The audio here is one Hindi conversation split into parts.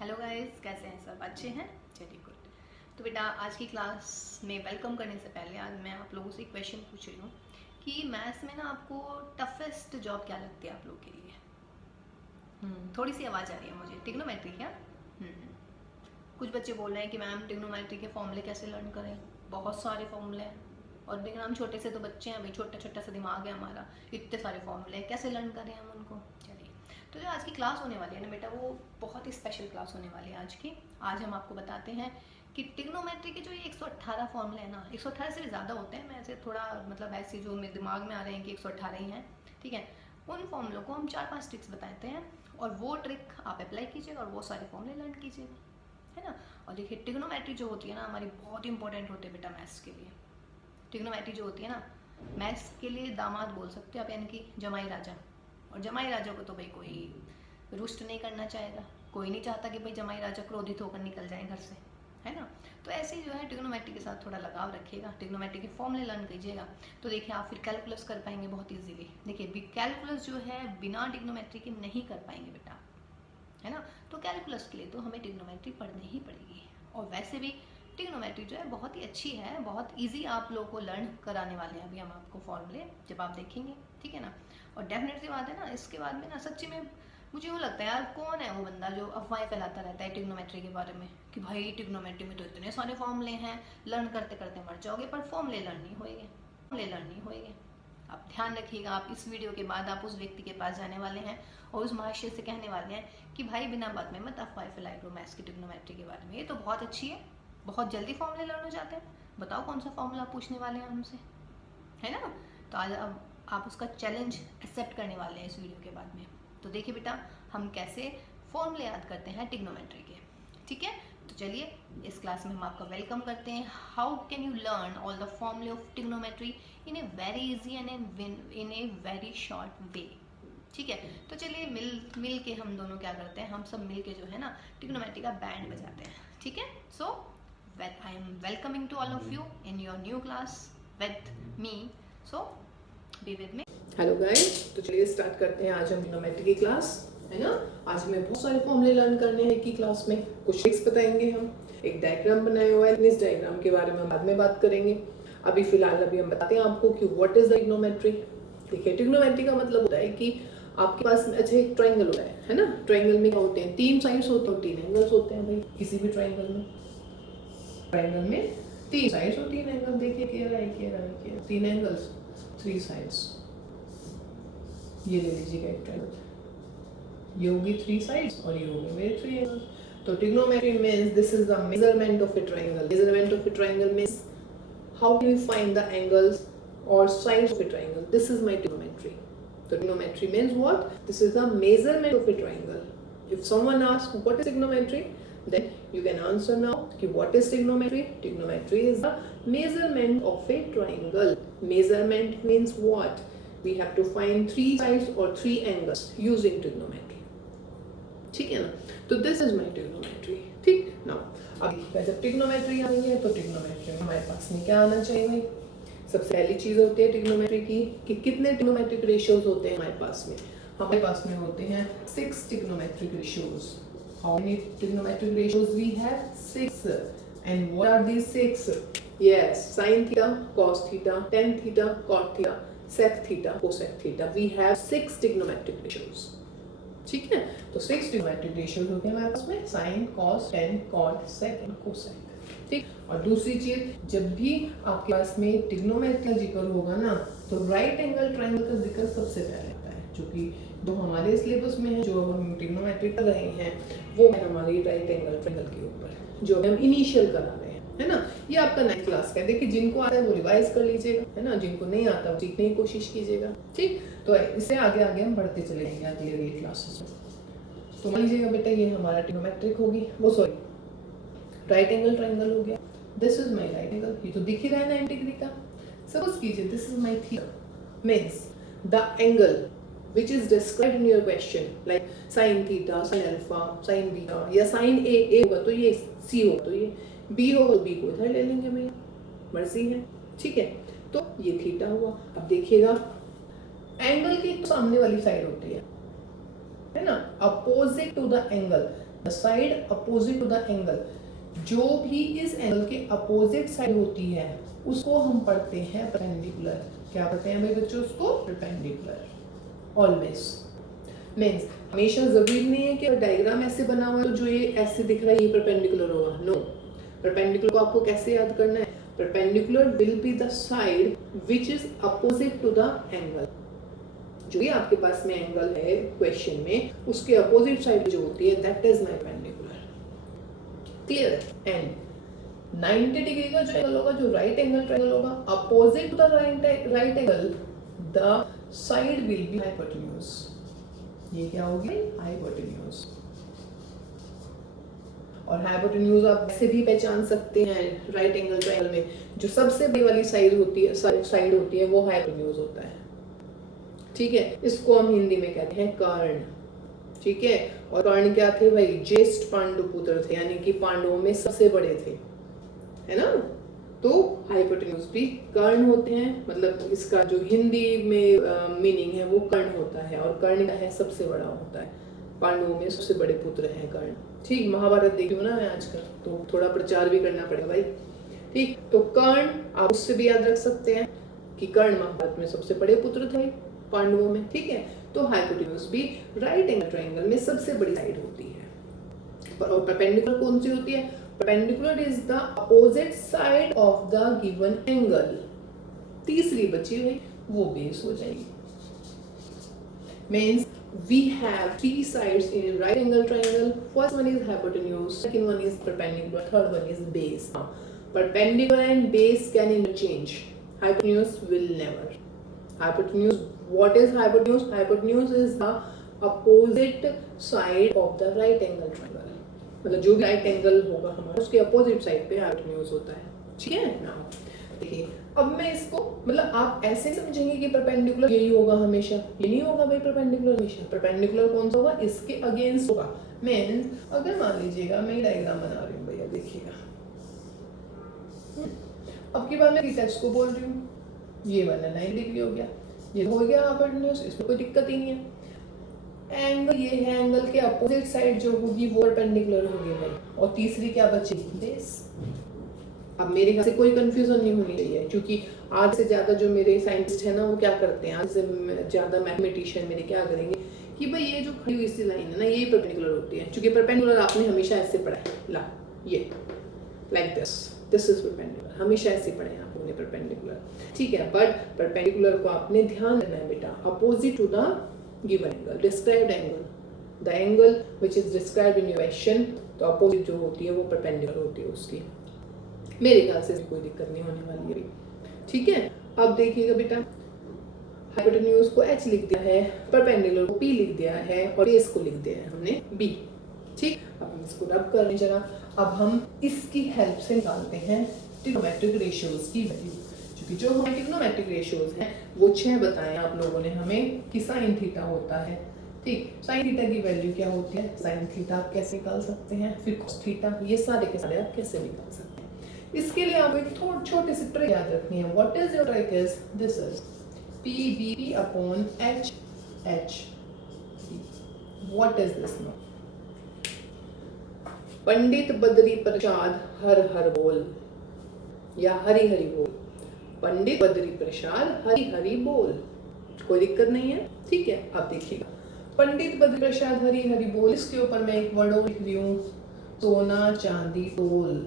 हेलो गाइस, कैसे हैं सब? अच्छे हैं? चलिए गुड। तो बेटा, आज की क्लास में वेलकम करने से पहले आज मैं आप लोगों से एक क्वेश्चन पूछ रही हूँ कि मैथ्स में ना आपको टफेस्ट जॉब क्या लगती है आप लोगों के लिए? थोड़ी सी आवाज़ आ रही है मुझे। ट्रिग्नोमेट्री क्या? कुछ बच्चे बोल रहे हैं कि मैम ट्रिग्नोमेट्री के फॉर्मूले कैसे लर्न करें, बहुत सारे फॉर्मूले हैं। और लेकिन हम छोटे से तो बच्चे हैं भाई, छोटा छोटा सा दिमाग है हमारा, इतने सारे फॉर्मूले हैं, कैसे लर्न करें हम उनको? चलिए, तो जो आज की क्लास होने वाली है ना बेटा, वो बहुत ही स्पेशल क्लास होने वाली है आज की। आज हम आपको बताते हैं कि ट्रिग्नोमेट्री के जो ये 118 फॉर्मूले हैं ना, 118 से भी ज़्यादा होते हैं, मैं ऐसे थोड़ा मतलब ऐसे जो मेरे दिमाग में आ रहे हैं कि 118 ही हैं, ठीक है। उन फॉर्मूलों को हम 4-5 ट्रिक्स बताते हैं और वो ट्रिक आप अप्लाई कीजिएगा और वो सारे फॉर्मूले लर्न कीजिएगा, है ना। और देखिए, ट्रिग्नोमेट्री जो होती है ना हमारी, बहुत इंपॉर्टेंट होती है बेटा मैथ्स के लिए। ट्रिग्नोमेट्री जो होती है ना, मैथ्स के लिए दामाद बोल सकते हो आप, यानी कि जमाई राजा। और जमाई राजा को तो भाई कोई रुष्ट नहीं करना चाहेगा, कोई नहीं चाहता कि भाई जमाई राजा क्रोधित होकर निकल जाए घर से, है ना। तो ऐसे ही जो है ट्रिग्नोमेट्री के साथ थोड़ा लगाव रखिएगा, ट्रिग्नोमेट्री के फॉर्मूले लर्न कीजिएगा, तो देखिए आप फिर कैलकुलस कर पाएंगे बहुत इजीली। देखिए, कैलकुलस जो है बिना ट्रिग्नोमेट्री के नहीं कर पाएंगे बेटा, है ना। तो कैलकुलस के लिए तो हमें ट्रिग्नोमेट्री पढ़नी ही पड़ेगी। और वैसे भी ट्रिग्नोमेट्री जो है बहुत ही अच्छी है, बहुत इजी आप लोगों को लर्न कराने वाले हैं अभी हम आपको फॉर्मूले, जब आप देखेंगे, ठीक है ना। और डेफिनेटली बात है ना, इसके बाद में ना सच्ची में मुझे यूँ लगता है यार, कौन है वो बंदा जो अफवाहें फैलाता रहता है ट्रिग्नोमेट्री के बारे में कि भाई ट्रिग्नोमेट्री में तो इतने सारे फॉर्मूले हैं, लर्न करते करते मर जाओगे, पर फॉर्मूले लर्न नहीं होएंगे, फॉर्मूले लर्न नहीं होएंगे। आप ध्यान रखिएगा, आप इस वीडियो के बाद आप उस व्यक्ति के पास जाने वाले हैं और उस महाशय से कहने वाले हैं कि भाई बिना बात में मत अफवाह फैलाए करो मैथ्स की ट्रिग्नोमेट्री के बारे में, ये तो बहुत अच्छी है, बहुत जल्दी फॉर्मूले लर्न हो जाते हैं। बताओ कौन सा फॉर्मूला पूछने वाले हैं हमसे, है ना। तो आज अब आप उसका चैलेंज एक्सेप्ट करने वाले हैं इस वीडियो के बाद में। तो देखिए बेटा, हम कैसे फॉर्मूले याद करते हैं ट्रिग्नोमेट्री के, ठीक है। तो चलिए, इस क्लास में हम आपका वेलकम करते हैं। How can you learn all the फॉर्मूले of trigonometry in a very easy and in a very short way, ठीक है। तो चलिए मिल के हम दोनों क्या करते हैं, हम सब मिल के जो है ना ट्रिग्नोमेट्री का बैंड बजाते हैं, ठीक है। So I am welcoming to all of you in your new class with me, so be with me. Hello guys, तो चलिए स्टार्ट करते हैं आज हम ट्रिग्नोमेट्री की क्लास, है ना। आज हमें बहुत सारे फॉर्मूले लर्न करने हैं की क्लास में, कुछ ट्रिक्स बताएंगे हम, एक डायग्राम बनाया हुआ है, इस डायग्राम के बारे में हम बाद में बात करेंगे। अभी फिलहाल हम बताते हैं आपको कि व्हाट इज द ट्रिग्नोमेट्री। देखिए, ट्रिग्नोमेट्री का मतलब होता है कि आपके पास अच्छा एक ट्रायंगल होता है ना। ट्रायंगल में क्या होते हैं, 3 साइड्स होते हैं, 3 एंगल्स होते हैं भाई, किसी भी ट्रायंगल में 3 साइड्स और 3 एंगल। देखिए क्या है, 3 एंगल्स, 3 साइड्स। ये ले लीजिएगा एक ट्रायंगल, ये होगी 3 साइड्स और ये होगी मेरे 3 एंगल्स। तो trigonometry means this is the measurement of a triangle. Measurement of a triangle means how can we find the angles or sides of a triangle. This is my trigonometry. So trigonometry means what? This is the measurement of a triangle. If someone asks what is trigonometry, then you can answer now कि what is trigonometry. Trigonometry is the measurement of a triangle. Measurement means what? We have to find 3 sides or 3 angles using trigonometry. ठीक है ना। तो this is my trigonometry. ठीक ना। अब जब ट्रिग्नोमेट्री आई है तो ट्रिग्नोमेट्री में हमारे पास में क्या आना चाहिए भाई। सबसे पहली चीज होती है ट्रिग्नोमेट्री की कि कितने ट्रिग्नोमेट्रिक रेशियोज होते हैं हमारे पास में। हमारे पास में होते हैं 6 trigonometric ratios. How many trigonometric ratios we have? 6. And what are these 6? Yes, sin theta, cos theta, tan theta, cot theta, sec theta, cosec theta. We have 6 trigonometric ratios, ठीक है। तो 6 ट्रिग्नोमेट्रिक रेशियोज होते हैं हमारे पास में, sin, cos, tan, cot, sec and cosec, ठीक। और दूसरी चीज, जब भी आपके पास में ट्रिग्नोमेट्री का जिक्र होगा ना, तो राइट एंगल ट्रायंगल का जिक्र सबसे पहले आता है, जो कि जो हमारे सिलेबस में है, जो हम ट्रिग्नोमेट्री कर रहे हैं, वो है हमारी राइट एंगल ट्रायंगल के ऊपर, जो हम इनिशियल करा रहे हैं, है ना। ये आपका 9th क्लास का है। देखिए, जिनको आता है वो रिवाइज कर लीजिएगा, है ना, जिनको नहीं आता वो सीखने की कोशिश कीजिएगा, ठीक। तो इससे आगे आगे हम बढ़ते चले जाएंगे अगले क्लासेस में। तो मान लीजिएगा बेटा, ये हमारा ट्रिग्नोमेट्रिक होगी, वो सॉरी राइट एंगल ट्रायंगल हो गया। This is my right angle, ये तो दिख ही रहा है 90 डिग्री का। सपोज कीजिए this is my theta, means the angle which is described in your question, like sin theta, sin alpha, sin beta, या sin a होगा तो ये c होगा तो ये b होगा तो b को इधर ले लेंगे भैया, मर्जी है, ठीक है। तो ये थीटा हुआ। अब देखिएगा, एंगल की तो सामने वाली साइड होती है ना, opposite to the angle the side opposite to the angle, जो भी इस एंगल के अपोजिट साइड होती है उसको हम पढ़ते हैं परपेंडिकुलर। क्या पढ़ते हैं भाई बच्चों? उसको परपेंडिकुलर। ऑलवेज मीन्स हमेशा जरूरी नहीं है कि डायग्राम ऐसे बना हुआ है तो जो ये ऐसे दिख रहा है ये परपेंडिकुलर होगा। नो, परपेंडिकुलर को आपको कैसे याद करना है? Perpendicular will be the side which is opposite to the angle. जो भी आपके पास में एंगल है क्वेश्चन में, उसके अपोजिट साइड जो होती है that is my perpendicular. Clear? And 90 degree का जो एंगल होगा, जो राइट एंगल ट्रायंगल होगा, opposite to the right angle the side will be hypotenuse. ये क्या होगी? हाइपोटेन्यूज। और हाइपोटेन्यूज आप ऐसे भी पहचान सकते हैं राइट एंगल ट्रायंगल में, जो सबसे बड़ी वाली साइड होती है वो हाइपोटेन्यूज होता है। ठीक है, इसको हम हिंदी में कहते हैं कर्ण। ठीक है, और कर्ण क्या थे भाई? ज्येष्ठ पांडुपुत्र थे, यानी कि पांडवों में सबसे बड़े थे, है ना? तो हाइपोटेन्यूज भी कर्ण होते हैं, मतलब इसका जो हिंदी में मीनिंग है वो कर्ण होता है, और कर्ण है सबसे बड़ा होता है, पांडवों में सबसे बड़े पुत्र हैं कर्ण। ठीक, महाभारत देखी हो ना मैं आजकल, तो थोड़ा प्रचार भी करना पड़ेगा भाई। ठीक, तो कर्ण आप उससे भी याद रख सकते हैं कि कर्ण महाभारत में सबसे बड़े पुत्र थे पांडवों में। ठीक है, तो हाइपोटेन्यूज भी राइट एंगल ट्रायंगल में सबसे बड़ी साइड होती है। और परपेंडिकुलर कौन सी होती है? Perpendicular is the opposite side of the given angle. तीसरी बची हुई वो बेस हो जाएगी। Means we have three sides in a right angle triangle. First one is hypotenuse, second one is perpendicular, third one is base. Now, perpendicular and base can interchange. Hypotenuse will never. Hypotenuse, what is hypotenuse? Hypotenuse is the opposite side of the right angle triangle. मतलब जो भी right angle होगा हमारा, उसके opposite side पे hypotenuse होता है। ठीक है ना? देखिए, अब मैं इसको मतलब आप ऐसे समझेंगे कि परपेंडिकुलर यही होगा हमेशा, ये नहीं होगा भाई परपेंडिकुलर हमेशा। परपेंडिकुलर कौन सा होगा? इसके अगेंस्ट होगा। मींस अगर मान लीजिएगा मैं डायग्राम बना रही हूँ भैया, देखिएगा अब की बार मैं रीटेक्स को बोल रही हूँ, ये वाला 90 डिग्री हो गया, ये हो गया हाइपोटेन्यूज, इसमें कोई दिक्कत ही नहीं है। एंगल ये है, एंगल के अपोजिट साइड जो होगी वो परपेंडिकुलर होगी भाई। और तीसरी क्या बचेगी? बेस। अब मेरे ख्याल से कोई कंफ्यूजन नहीं होनी चाहिए, क्योंकि आज से ज़्यादा जो मेरे साइंटिस्ट है ना वो क्या करते हैं, आज से ज़्यादा मैथमेटिशियन मेरे क्या करेंगे कि भाई ये जो खड़ी हुई सी लाइन है ना यही परपेंडिकुलर होती है, क्योंकि परपेंडिकुलर आपने हमेशा ऐसे पढ़ा है, ला ये लाइक दिस इज परपेंडिकुलर, हमेशा ऐसे पढ़े हैं आप लोगों ने परपेंडिकुलर। ठीक है, बट परपेंडिकुलर को आपने ध्यान रखना है बेटा, opposite to the given angle, described angle, the angle which is described in your question, तो अपोजिट जो होती है वो परपेंडिकुलर होती है उसकी। मेरे ख्याल से कोई दिक्कत नहीं होने वाली है। ठीक है, अब देखिएगा बेटा, हाइपोटेन्यूज को H लिख दिया है, परपेंडिकुलर को P लिख दिया है, और बेस को लिख दिया है हमने B। ठीक, अब हम इसको रब कर लें जरा। अब हम इसकी हेल्प से निकालते हैं ट्रिग्नोमेट्रिक रेशियोज की वैल्यू, क्योंकि जो हमारे ट्रिग्नोमेट्रिक रेशियोज हैं वो 6 बताए आप लोगों ने हमें कि साइन थीटा होता है। ठीक, साइन थीटा की वैल्यू क्या होती है? साइन थीटा आप कैसे निकाल सकते हैं, फिर कॉस थीटा, ये सारे के सारे आप कैसे निकाल सकते हैं। इसके लिए आपको एक थोड़ी छोटी सी ट्रिक याद रखनी है। What is your trick? Is this is PBP upon HH। What is this now? Pandit Badri Prasad हर हर बोल, या हरि हरि बोल। पंडित बद्री प्रसाद हरि हरि बोल, कोई दिक्कत नहीं है। ठीक है, आप देखिएगा, पंडित बद्री प्रसाद हरि हरि बोल, इसके ऊपर मैं एक वर्ड लिख रही हूँ, सोना चांदी तोल।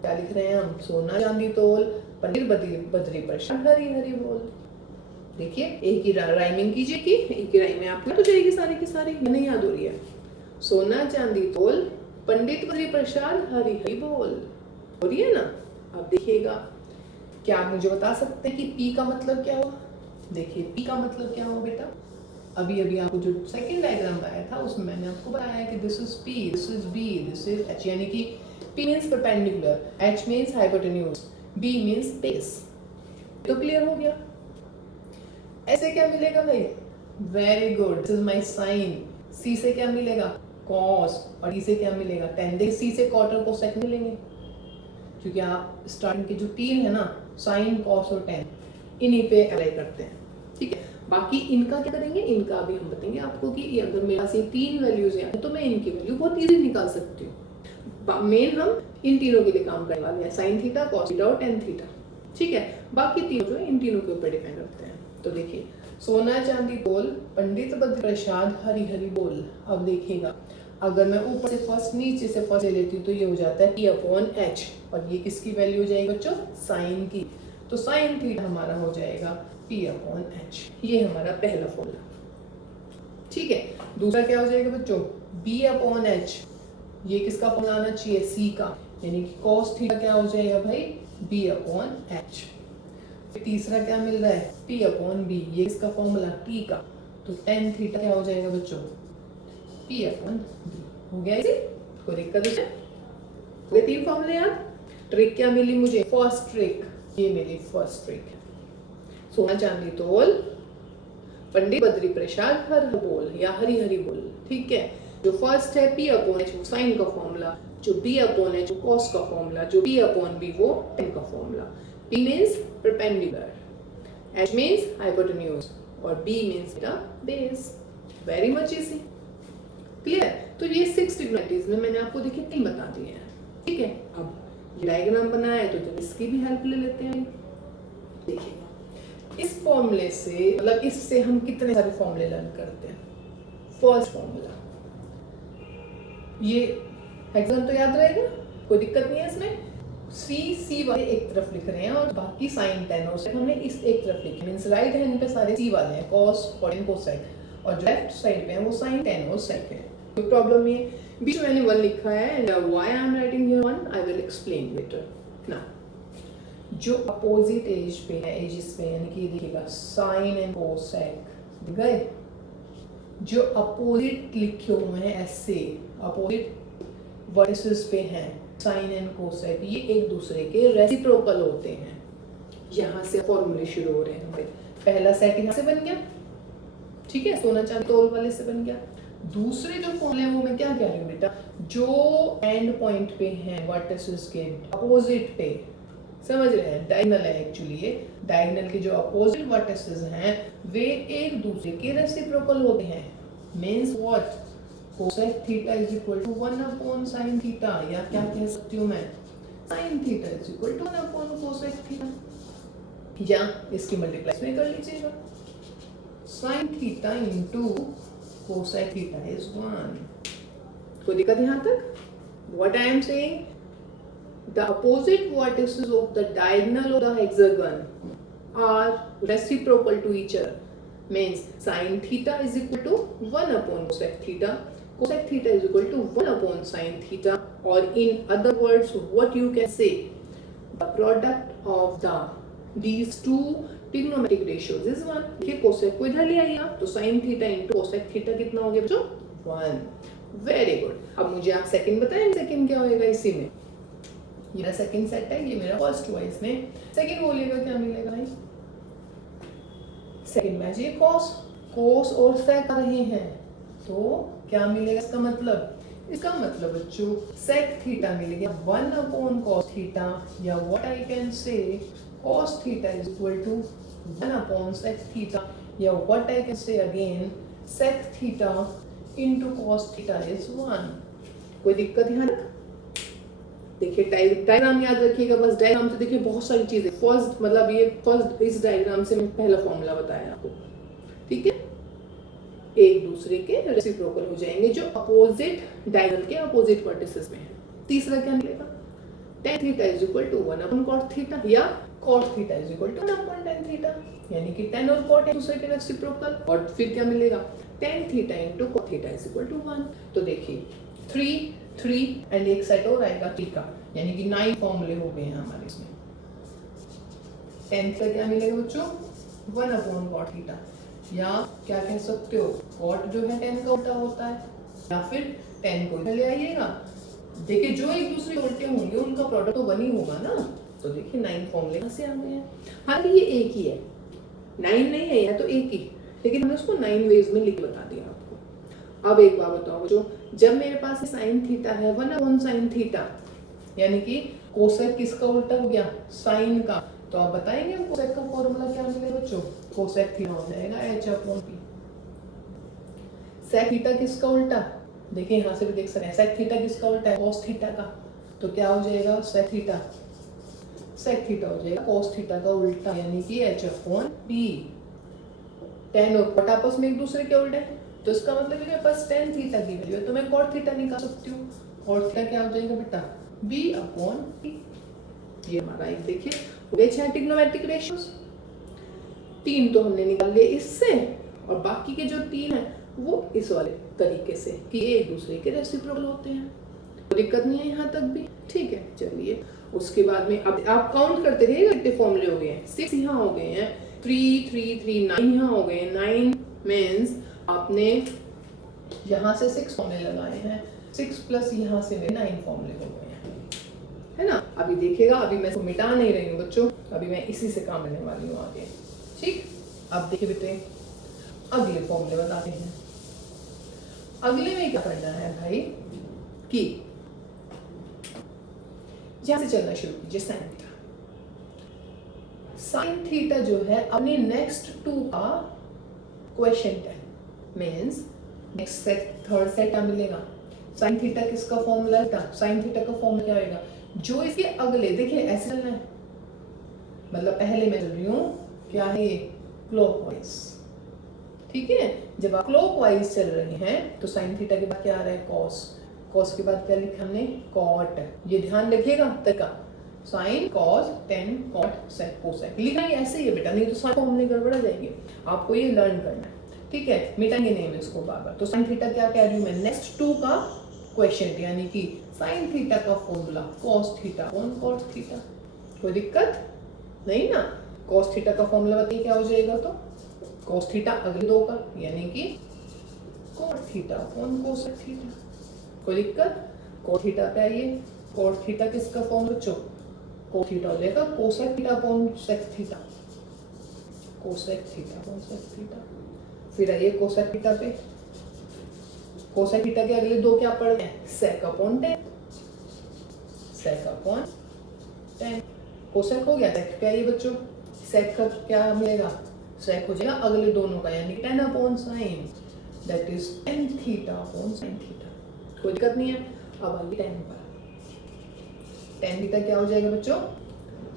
क्या लिख रहे हैं हम? सोना चांदी तोल, पंडित बद्री प्रसाद हरि हरि बोल। देखिए, एक ही राइमिंग कीजिए कि एक ही राइम में आपको तो जाएगी सारी की सारी, नहीं याद हो रही है? सोना चांदी तोल, पंडित बद्री प्रसाद हरि हरि बोल, हो रही है ना? अब देखिएगा, क्या आप मुझे बता सकते हैं कि P का मतलब क्या हुआ? देखिए, P का मतलब क्या हुआ बेटा? अभी अभी आपको जो सेकंड डायग्राम आया था उसमें मैंने आपको बताया कि this is P, this is B, this is H, यानी कि P means perpendicular, H means hypotenuse, B means base। तो क्लियर हो गया? ऐसे क्या मिलेगा भाई? Very good, this is my sine. C से क्या मिलेगा? cos, और D से क्या मिलेगा? tan। देखिए, C से cot और cosec मिलेंगे, क्योंकि आप स्टार्टिंग के जो तीन है ना, साइन, cos और tan, इन्हीं पे अप्लाई करते हैं। ठीक है, बाकी इनका क्या करेंगे, इनका भी हम बताएंगे आपको कि ये अगर मेरे पास ये 3 वैल्यूज हैं तो मैं इनकी वैल्यू बहुत इजीली निकाल सकती हूँ। मेन हम इन तीनों के लिए काम करने वाले हैं, साइन थीटा, कॉस थीटा और टेन थीटा। ठीक है, बाकी तीनों जो है इन तीनों के ऊपर डिपेंड करते हैं। तो देखिए, सोना चांदी बोल, पंडित बद्र प्रसाद हरी हरी बोल। अब देखिएगा, अगर मैं ऊपर से फर्स्ट नीचे से फर्स्ट ले लेती हूँ तो ये हो जाता है P/H, और ये किसकी वैल्यू हो जाएगी बच्चों, साइन की। तो साइन थीटा हमारा हो जाएगा P/H। ये हमारा पहला फॉर्मूला। ठीक है, दूसरा क्या हो जाएगा बच्चों, B/H। ये किसका फॉर्मूला आना चाहिए, C का, यानी कि cos थीटा क्या हो जाएगा भाई, B/H। तीसरा क्या मिल रहा है, P/B, ये इसका फॉर्मूला T का, तो tan थीटा क्या हो जाएगा बच्चों, P/B। हो गया इसे, कोई दिक्कत है? ये 3 फॉर्मूले यार। ट्रिक क्या मिली मुझे, फर्स्ट ट्रिक, ये मेरी फर्स्ट ट्रिक है। सोना चांदी तोल, पंडित बद्री प्रसाद हर हर बोल या हरी हरी बोल। ठीक है, जो फर्स्ट है P/H वो साइन का फॉर्मूला, जो B/H वो कॉस का फॉर्मूला, जो P/B वो tan का formula. P means perpendicular, H means hypotenuse और B means the base. Very much easy. Clear? तो ये 6 ट्रिग्नोमेट्रीज में मैंने आपको देखिए 3 बता दिए हैं। ठीक है, अब ये डायग्राम बनाया है तो जब इसकी भी हेल्प ले लेते हैं। देखिए, इस फॉर्मूले से, मतलब इससे हम कितने सारे फॉर्मूले लर्न करते हैं। फर्स्ट फॉर्मूला, ये एग्जाम तो याद रहेगा, कोई दिक्कत नहीं है इसमें। C वाले एक तरफ लिख रहे हैं और बाकी साइन टेन और सेक हमने इस एक तरफ लिखे, मींस राइट हैंड पे सारे C वाले हैं, cos cos कोसेक, और जो लेफ्ट साइड पे है वो साइन टेन और सेक है। कोई प्रॉब्लम नहीं है। बीच में मैंने 1 लिखा है, and why I am writing here 1 I will explain letter. Now जो अपोजिट एज पे है, एजेस पे, यानी कि देखिएगा साइन एंड कोसेक दिख गए, जो अपोजिट लिखे हुए हैं ऐसे, अपोजिट वर्टिसेस पे हैं साइन एंड कोसेक, ये एक दूसरे के रेसिप्रोकल होते हैं। यहाँ से फॉर्मूले शुरू हो रहे हैं हमारे। पहला सेट यहाँ से बन गया, ठीक है, सोना चांदी तोल वाले से बन गया। दूसरे जो फॉर्मूले हैं वो मैं क्या कह रही हूँ बेटा, जो एंड पॉइंट पे हैं वर्टिसेस के अपोजिट पे, समझ रहे हैं, डायगोनल है एक्चुअली, ये डायगोनल के जो अपोजिट वर्टिसेस हैं वे एक दूसरे के रेसिप्रोकल होते हैं। Means what, cosec theta is equal to 1 sin theta, या क्या कह सकती हूँ मैं, sin theta is equal to 1 cosec theta, या इसकी मल्टीप्लाई में कर लीजिएगा, sin theta into cosec theta is 1। कोई दिक्कत यहाँ तक? What I am saying, the opposite vertices of the diagonal of the hexagon are reciprocal to each other. Means sin theta is equal to 1 cosec theta. Cosec theta is equal to 1 sin theta, or in other words what you can say, the product of these two trigonometric ratios is 1। देखिए cosec को इधर ले आइए आप, तो sin theta into cosec theta कितना हो गया बच्चों, 1। Very good. अब मुझे आप सेकंड बताएं, सेकंड क्या होएगा इसी में, ये मेरा सेकंड सेट है, ये मेरा फर्स्ट हुआ, इसमें सेकंड बोलिएगा क्या मिलेगा भाई, सेकंड में जी cos और sec आ रहे हैं, तो क्या मिलेगा इसका मतलब बच्चों sec थीटा मिलेगा 1 cos थीटा, या what I can say cos theta is equal to 1 sec theta, या what I can say again sec theta into cos theta is 1। कोई दिक्कत यहाँ? देखिए डायग्राम याद रखिएगा, बस डायग्राम से देखिए बहुत सारी चीजें। फर्स्ट मतलब ये फर्स्ट, इस डायग्राम से मैं पहला फॉर्मूला बताया आपको, ठीक है, एक दूसरे के रेसिप्रोकल हो जाएंगे जो अपोजिट डायगोनल के अपोजिट वर्टिसेस में है। तीसरा क्या मिलेगा, tan theta is equal to 1 cos theta, या cos theta is equal to 1 tan theta, यानी कि tan और cot एक दूसरे के रेसिप्रोकल। और फिर क्या मिलेगा, tan theta into cot theta is equal to 1। तो देखिए 3 एंड एक सेट और आएगा t का, यानी कि 9 फॉर्मूले हो गए हैं हमारे इसमें। tan का क्या मिलेगा बच्चों, 1 cot थीटा, या क्या कह सकते हो cot जो है tan का उल्टा होता है, या फिर tan को इधर ले आइएगा। देखिए जो एक दूसरे उल्टे होंगे उनका प्रोडक्ट तो 1 ही होगा ना। तो देखिए 9 फॉर्मूले कहाँ से आ गए हैं। हालांकि ये एक ही है, 9 नहीं है, यह तो एक ही, लेकिन हमने उसको 9 वेज में लिख बता दिया आपको। अब एक बार बताओ जो, जब मेरे पास साइन थीटा है 1 sin थीटा, यानी कि कोसेक किसका उल्टा हो गया, साइन का, तो आप बताएंगे कोसेक का फॉर्मूला क्या मिलेगा बच्चों? कोसेक थीटा हो जाएगा h/p। सेक थीटा किसका उल्टा? देखिए यहाँ से भी देख सकते हैं, सेक थीटा किसका उल्टा है? कॉस थीटा का। तो क्या हो जाएगा? सेक थीटा हो जाएगा कॉस थीटा का उल्टा, यानी कि h/p। tan और cot आपस में एक दूसरे के उल्टे, तो इसका मतलब है मेरे पास tan थीटा की वैल्यू है तो मैं cot थीटा निकाल सकती हूँ। cot थीटा क्या हो जाएगा बेटा? b/p। ये हमारा एक देखिए वे ट्रिग्नोमेट्रिक रेशियोज। 3 तो हमने निकाल लिए इससे, और बाकी के जो 3 है वो इस वाले तरीके से कि ये एक दूसरे के रेसिप्रोकल होते हैं। तो दिक्कत नहीं है यहाँ तक भी, ठीक है। चलिए उसके बाद में अब आप काउंट करते रहिएगा कितने फॉर्मूले हो गए हैं। 6 यहाँ हो गए हैं, 3 3 3 9 यहाँ हो गए हैं। 9 मीन्स आपने यहाँ से 6 फॉर्मूले लगाए हैं, 6 प्लस यहाँ से 9 फॉर्मूले हो गए हैं, है ना। अभी देखिएगा, अभी मैं इसको मिटा नहीं रही हूँ बच्चों, अभी मैं इसी से काम लेने वाली हूँ आगे, ठीक। अब देखिए बेटे अगले फॉर्मूले बताते हैं। अगले में क्या करना है भाई कि यहां से चलना शुरू कीजिए। साइन थीटा, साइन थीटा जो है अपने नेक्स्ट 2 का क्वेश्चन है, means next set third set क्या मिलेगा? साइन थीटा किसका फॉर्मूला है? साइन थीटा का फॉर्मूला क्या होगा? जो इसके अगले, देखिए ऐसे चलना है, मतलब पहले मैं चल रही हूँ क्या है ये? क्लॉकवाइज, ठीक है। जब आप क्लॉकवाइज चल रहे हैं तो साइन थीटा के बाद क्या आ रहा है? कॉस। कॉस के बाद क्या लिखा हमने? कॉट। ये ध्यान रखिएगा तरीका, sine cos tan cot sec cosec लिखना ही ऐसे ही है बेटा, नहीं तो सारे फॉर्मूले गड़बड़ा जाएंगे। आपको ये लर्न करना है, ठीक है। मिटाएंगे नहीं मैं इसको बार बार। तो साइन थीटा क्या कह रही हूँ मैं? नेक्स्ट 2 का क्वेश्चन, यानी कि साइन थीटा का formula cos theta on cot theta. कोई दिक्कत नहीं ना? कॉस थीटा का फॉर्मूला बताइए क्या हो जाएगा? तो कॉस थीटा अगले 2 का, यानी कि cot theta upon cosec theta. कोई दिक्कत? कॉट थीटा पे आइए, कॉट थीटा किसका फॉर्म बच्चों? कॉट थीटा हो जाएगा cosec theta upon sec theta, cosec theta upon sec theta. फिर आइए कोसेक थीटा पे, कोसेक थीटा के अगले 2 क्या पढ़ रहे हैं? Sec upon tan, sec upon tan. Cosec हो गया, सेक पे आइए बच्चों, सेक का क्या मिलेगा? सेक हो जाएगा अगले दोनों का, यानी 10 upon sine, that is tan theta upon sine theta. कोई दिक्कत नहीं है। अब आइए tan पर, tan थीटा क्या हो जाएगा बच्चों?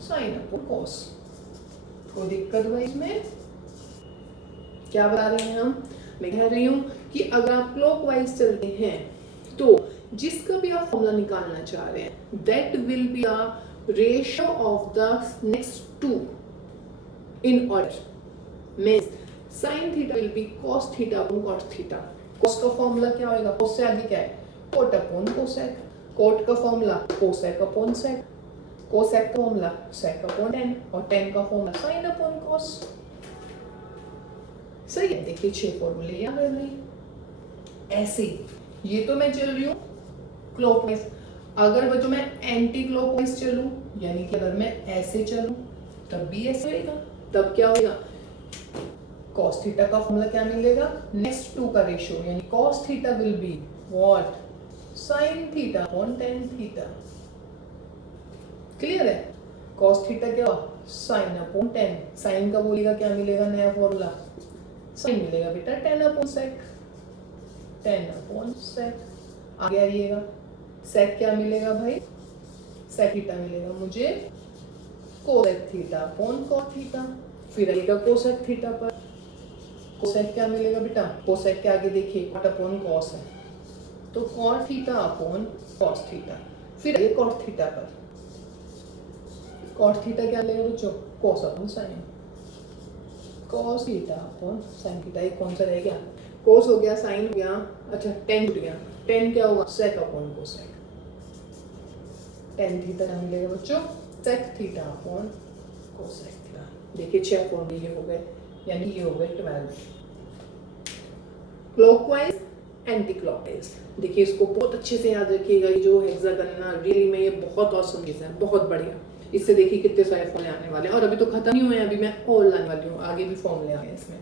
Sine upon cos. कोई दिक्कत भाई इसमें? क्या बता रहे हैं हम? मैं कह रही हूँ कि अगर आप क्लॉकवाइज चलते हैं तो जिसका भी आप फॉर्मूला निकालना चाह रहे हैं, that will be a ratio of the next 2 in order, means sin theta will be cos theta upon cot theta। cos का फॉर्मूला क्या होगा? cos से आगे क्या है? cot upon cosec। cot का formula cosec upon sec। cosec का फॉर्मूला sec upon tan, और tan का फॉर्मूला sin upon cos। सही है। देखिए 6 फॉर्मूले याद कर रही ऐसे। ये तो मैं चल रही हूँ क्लॉकवाइज। अगर बच्चों मैं एंटी क्लॉकवाइज चलूं, यानी कि अगर मैं ऐसे चलूं तब भी ऐसे होगा। तब क्या होगा? cos थीटा का फॉर्मूला क्या मिलेगा? नेक्स्ट 2 का रेशियो, यानी cos theta will be what? sin theta upon tan theta. Clear है? cos थीटा क्या हुआ? sin upon tan। sin का बोलेगा क्या मिलेगा? नया फॉर्मूला sin मिलेगा बेटा tan upon sec, tan upon sec। आगे आइएगा, sec क्या मिलेगा भाई? sec थीटा मिलेगा मुझे cosec theta upon cot theta. फिर आएगा कोसेक थीटा पर, कोसेक क्या मिलेगा बेटा? कोसेक के आगे देखिए cot अपॉन cos है, तो cot theta upon cos theta. फिर आइए cot थीटा पर, cot थीटा क्या मिलेगा बच्चों? cos upon sin, cos theta upon sin theta. ये कौन सा रह गया? cos हो गया, sin हो गया, अच्छा tan जुड़ गया। tan क्या होगा? sec upon cosec। tan theta क्या मिलेगा बच्चों? sec theta upon cosec theta. देखिए 6 फॉर्मूले ये हो गए, यानी ये हो गए 12। Clockwise anti clockwise. देखिए इसको बहुत अच्छे से याद रखिएगा। ये जो हेक्सागन है ना, रियली में ये बहुत ऑसम चीज है, बहुत बढ़िया। इससे देखिए कितने सारे फॉर्मूले आने वाले हैं, और अभी तो खत्म नहीं हुए हैं, अभी मैं और लाने वाली हूँ, आगे भी फॉर्मूले आए हैं इसमें।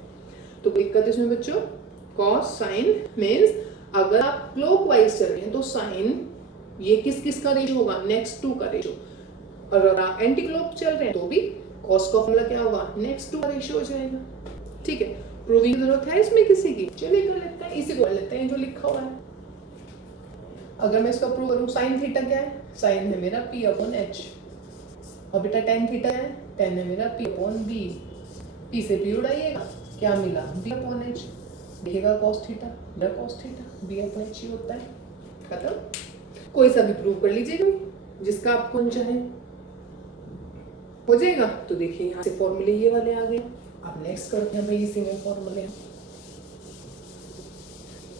तो दिक्कत इसमें बच्चों, कॉस साइन मीन्स अगर आप क्लॉकवाइज चल रहे हैं तो साइन ये किस किस का रेशियो होगा? नेक्स्ट 2 का रेशियो। और अगर आप एंटी क्लॉक चल रहे हैं तो भी कॉस का फॉर्मूला क्या होगा, नेक्स्ट टू रेशियो हो जाएगा। ठीक है, प्रूविंग की जरूरत है इसमें किसी की, चलिए कर लेते हैं, इसी को कर लेते हैं जो लिखा हुआ है। अगर मैं इसका प्रूव करूँ, साइन थीटा क्या है, साइन है मेरा p अपॉन h, और बेटा टेन थीटा है, टेन है मेरा p अपॉन b, p से p उड़ाइएगा, क्या मिला b अपॉन h, देखिएगा cos थीटा ड cos theta b upon h ही होता है, खत्म। कोई सा भी प्रूव कर लीजिएगा जिसका आप कौन चाहे, हो जाएगा। तो देखिए यहाँ से फॉर्मूले ये वाले आ गए। अब नेक्स्ट करते हैं भाई इसी में फॉर्मूले,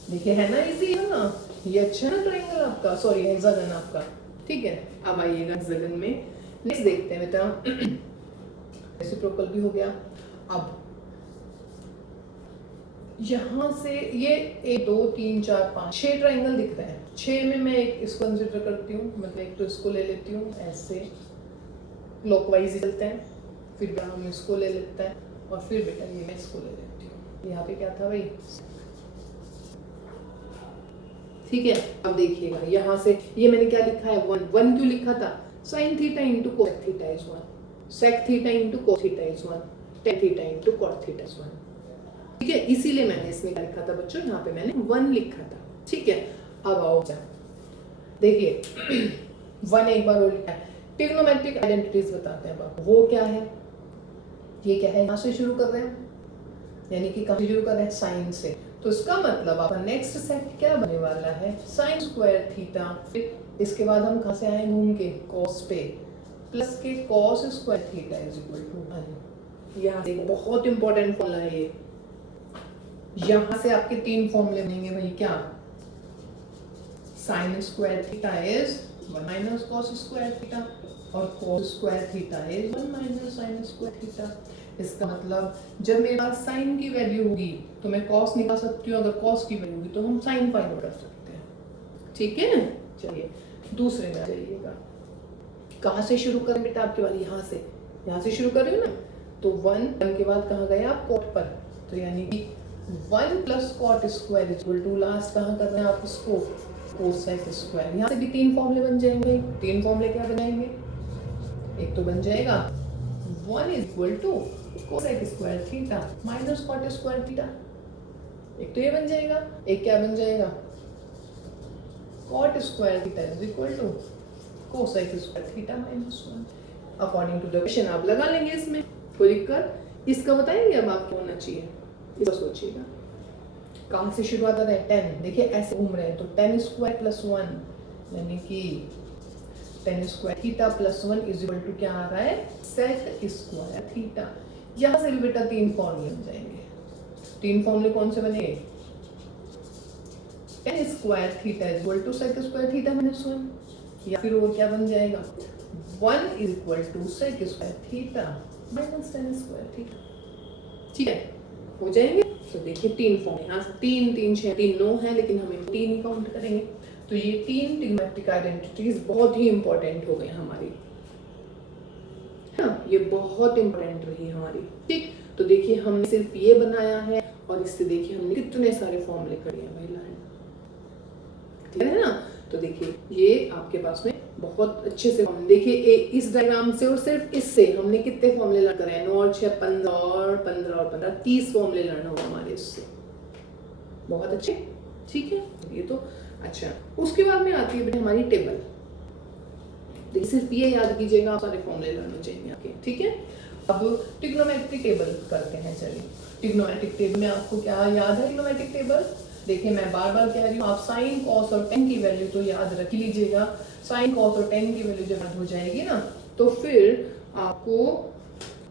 देखिए है ना इजी है ना, ये अच्छा है ना ट्रायंगल आपका, सॉरी हेक्सागन आपका। ठीक है, अब आइएगा हेक्सागन में, नेक्स्ट देखते हैं बेटा, रेसिप्रोकल भी हो गया। अब यहाँ से ये 1 2 3 4 5 6 ट्रायंगल दिख रहे हैं, 6 में मैं एक इसको कंसीडर करती हूँ, मतलब एक तो इसको ले लेती हूँ, ऐसे क्लॉकवाइज चलते हैं, फिर हम इसको ले लेते हैं, और फिर बेटा ये मैं इसको ले लेती हूँ। यहाँ पे क्या था भाई, ठीक है। अब देखिएगा यहाँ से ये मैंने क्या लिखा है, 1 1 क्यों लिखा था, sine theta into cos theta is 1, sec theta into cos theta is 1, tan theta into cot theta is 1। ठीक है, इसीलिए मैंने इसमें क्या लिखा था बच्चों, यहाँ पे मैंने 1 लिखा था। ठीक है, अब आओ जा देखिए 1 एक बार और लिखा है, ट्रिग्नोमेट्रिक आइडेंटिटीज बताते हैं आपको, वो क्या है, ये क्या है, यहाँ से शुरू कर रहे हैं, यानी कि कहाँ से शुरू कर रहे हैं, साइन से, तो इसका मतलब आपका नेक्स्ट सेट क्या बनने वाला है, साइन स्क्वायर थीटा, फिर इसके बाद हम कहाँ से आए घूम के, कॉस पे, प्लस के cos square theta is equal to 1। यहाँ से बहुत इंपॉर्टेंट फॉर्मूला है ये, यहाँ से आपके 3 फॉर्मूले बनेंगे भाई, क्या, sine square theta is 1 minus cos square theta, और cos square theta is 1 minus sine square theta. इसका मतलब जब मेरे पास साइन की वैल्यू होगी तो मैं कॉस निकाल सकती हूँ, अगर कॉस की वैल्यू होगी तो हम साइन फाइंड आउट कर सकते हैं। ठीक है, चलिए दूसरे में जाइएगा, कहाँ से शुरू करें बेटा आपके वाली, यहाँ से शुरू कर रही हूँ ना, तो 1 के बाद कहाँ गए आप, कॉट पर, तो यानी कि 1 plus cot square equal to last कहाँ कर रहे हैं आप इसको, कोसेक स्क्वायर। यहाँ से भी 3 फॉर्मूले बन जाएंगे, 3 फॉर्मूले क्या बनाएंगे, एक तो बन जाएगा 1 is equal to cosec square theta minus cot square theta, एक तो ये बन जाएगा, एक क्या बन जाएगा, cot square theta is equal to cosec square theta minus 1। According to the question आप लगा लेंगे इसमें, कोई दिक्कत, इसका बताएंगे अब आपको होना चाहिए, इसका सोचिएगा कहाँ से शुरुआत आ रहा है, 10, देखिए ऐसे घूम रहे हैं, तो 10 स्क्वायर प्लस 1 यानी कि 10 square theta plus 1 is equal to क्या आ रहा है, सेक स्क्वायर थीटा। यहाँ से भी बेटा 3 फॉर्मूले बन जाएंगे, 3 फॉर्मूले कौन से बनेंगे, 10 square theta is equal to sec square theta minus 1, या फिर वो क्या बन जाएगा, 1 is equal to sec square theta minus 10 square theta. ठीक है, हो जाएंगे। तो देखिए 3 फॉर्म, यहाँ से 3 3 6 3 9 है, लेकिन हम 3 ही काउंट करेंगे, तो ये 3 ट्रिग्नोमेट्रिक आइडेंटिटीज बहुत ही इंपॉर्टेंट हो गई हमारी, हाँ ये बहुत इंपॉर्टेंट रही हमारी। ठीक, तो देखिए हमने सिर्फ ये बनाया है, और इससे देखिए हमने कितने सारे फॉर्मूले कर लिए भाई, ठीक है ना। तो देखिए ये आपके पास में बहुत अच्छे से देखिए इस डायग्राम से और सिर्फ इससे हमने कितने फॉर्मूले लर्न करे हैं, 9 और 6 15 और 15 और 15 30 फॉर्मूले लर्न हो हमारे इससे, बहुत अच्छे। ठीक है, ये तो अच्छा, उसके बाद में आती है हमारी टेबल, देखिए सिर्फ ये याद कीजिएगा, सारे फॉर्मूले लर्न हो जाएंगे आपके। ठीक है, अब ट्रिग्नोमेट्रिक टेबल करते हैं। चलिए ट्रिग्नोमेट्रिक टेबल में आपको क्या याद है, ट्रिग्नोमेट्रिक टेबल देखिए मैं बार बार कह रही हूँ, आप साइन कॉस और टेन की वैल्यू तो याद रख लीजिएगा, साइन कॉस और टेन की वैल्यू जब याद हो जाएगी ना, तो फिर आपको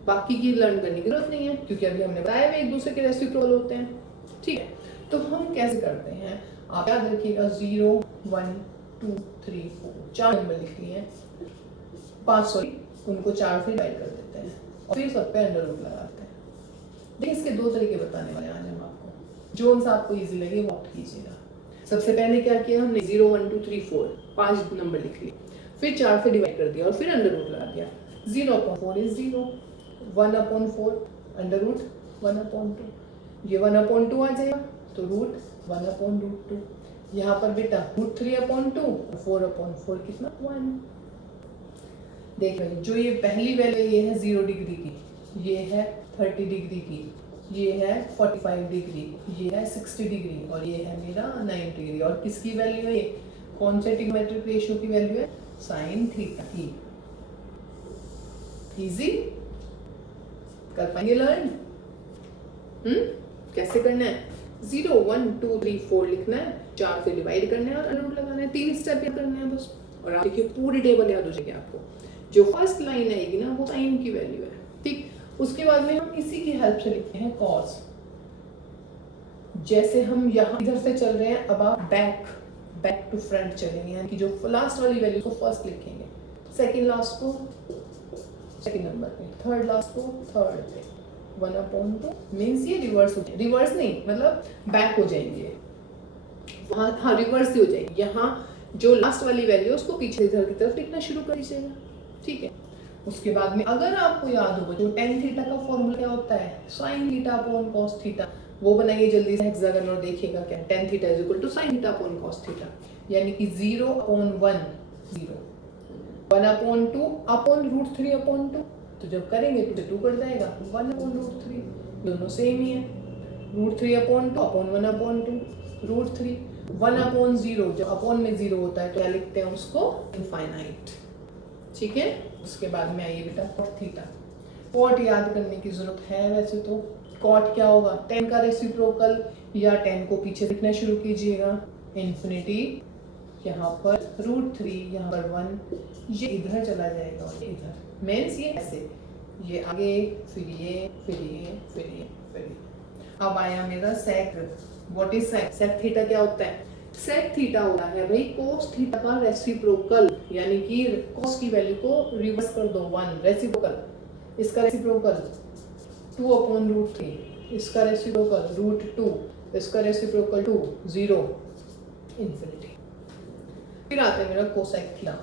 बाकी की लर्न करने की जरूरत नहीं है, क्योंकि अभी हमने बताया हुए एक दूसरे के रेसिप्रोकल होते हैं। ठीक है, तो हम कैसे करते हैं, आप याद रखिएगा 0 1 2 3 4 4 नंबर लिख लिए हैं, 5 सॉरी उनको 4 से डिवाइड कर देते हैं, और फिर सब पे अंडर रूट लगाते हैं। देखिए इसके 2 तरीके बताने वाले आज हम आपको, जो सा आपको इजी लगे वो ऑप्ट कीजिएगा। सबसे पहले क्या किया हमने, 0 1 2 3 4 5 नंबर लिख लिए, फिर 4 से डिवाइड कर दिया और फिर अंडर रूट लगा दिया। 0/4 इज 0, 1/4 अंडर रूट 1/2, ये 1/2 आ जाएगा, तो रूट 1/√2। यहाँ पर बेटा रूट 3/2 और 4/4 कितना 1। देख भाई, जो ये पहली वैल्यू ये है 0 डिग्री की, ये है 30 डिग्री की, ये है 45 डिग्री, ये है 60 डिग्री और ये है मेरा 90 डिग्री। और किसकी वैल्यू है ये? कौन से ट्रिग्नोमेट्रिक रेशियो की वैल्यू है? साइन थीटा की। इजी, कर पाएंगे लर्न? कैसे करना है? 0 1 2 3 4 लिखना है, 4 से डिवाइड करना है और अंडर लगाना है। 3 स्टेप याद करना है बस, और आप देखिए पूरी टेबल याद हो जाएगी आपको। जो फर्स्ट लाइन आएगी ना वो साइन की वैल्यू है, ठीक। उसके बाद में हम इसी की हेल्प से लिखते हैं कॉस। जैसे हम यहाँ इधर से चल रहे हैं, अब आप बैक टू फ्रंट चलेंगे, यानी कि जो लास्ट वाली वैल्यू को फर्स्ट लिखेंगे, सेकंड लास्ट को सेकंड नंबर पे, थर्ड लास्ट को थर्ड पे, 1/2 मीन्स ये रिवर्स हो जाएगा। रिवर्स नहीं मतलब बैक हो जाएंगे वहाँ, हाँ रिवर्स ही हो जाएगी। यहाँ जो लास्ट वाली वैल्यू उसको पीछे इधर की तरफ लिखना शुरू कर दीजिएगा, ठीक है। उसके बाद में अगर आपको याद होगा जो tan थीटा का फॉर्मूला क्या होता है, sin theta upon cos theta, वो बनाइए जल्दी से हेक्सागन और देखिएगा क्या, tan theta is equal to sin theta upon cos theta, यानी कि 0/1 0 1/2 अपॉन √3 अपॉन 2। तो जब करेंगे तो 2 कट जाएगा, 1/√3, दोनों सेम ही है। √3 अपॉन 2 अपॉन 1/2 √3, 1/0, जब अपॉन में 0 होता है तो क्या लिखते हैं उसको? इनफाइनाइट, ठीक है। उसके बाद में आइए बेटा cot थीटा। cot याद करने की जरूरत है वैसे तो। cot क्या होगा? tan का रेसिप्रोकल, या tan को पीछे लिखना शुरू कीजिएगा, इन्फिनिटी, यहाँ पर √3, यहाँ पर 1, ये इधर चला जाएगा और ये इधर, मीन्स ये ऐसे, ये आगे, फिर ये, फिर ये, फिर ये, फिर ये। अब आया मेरा sec। What is sec? sec theta क्या होता है? sec थीटा होता है भाई cos थीटा का रेसिप्रोकल, यानी कि cos की वैल्यू को रिवर्स कर दो 1, रेसिप्रोकल। इसका रेसिप्रोकल 2/√3, इसका रेसिप्रोकल √2, इसका रेसिप्रोकल 2 0 इन्फिनिटी। फिर आता है मेरा cosec theta.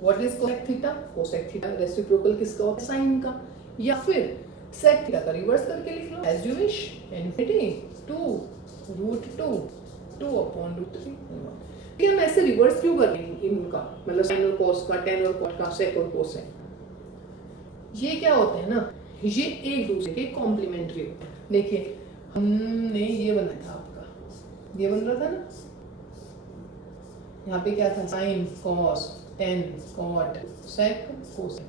What is cosec theta? cosec theta reciprocal किसका होता है? साइन का। या फिर sec थीटा का रिवर्स करके लिख लो एज यू विश, इन्फिनिटी 2√2 2/√3। कि हम ऐसे रिवर्स क्यों कर रहे हैं इनका, मतलब साइन और cos का, tan और cot का, sec और cosec? ये क्या होते हैं ना, ये एक दूसरे के कॉम्प्लीमेंट्री होते हैं। देखिए हमने ये बनाया था, आपका ये बन रहा था ना, यहाँ पे क्या था? Sine cos tan cot sec cosec।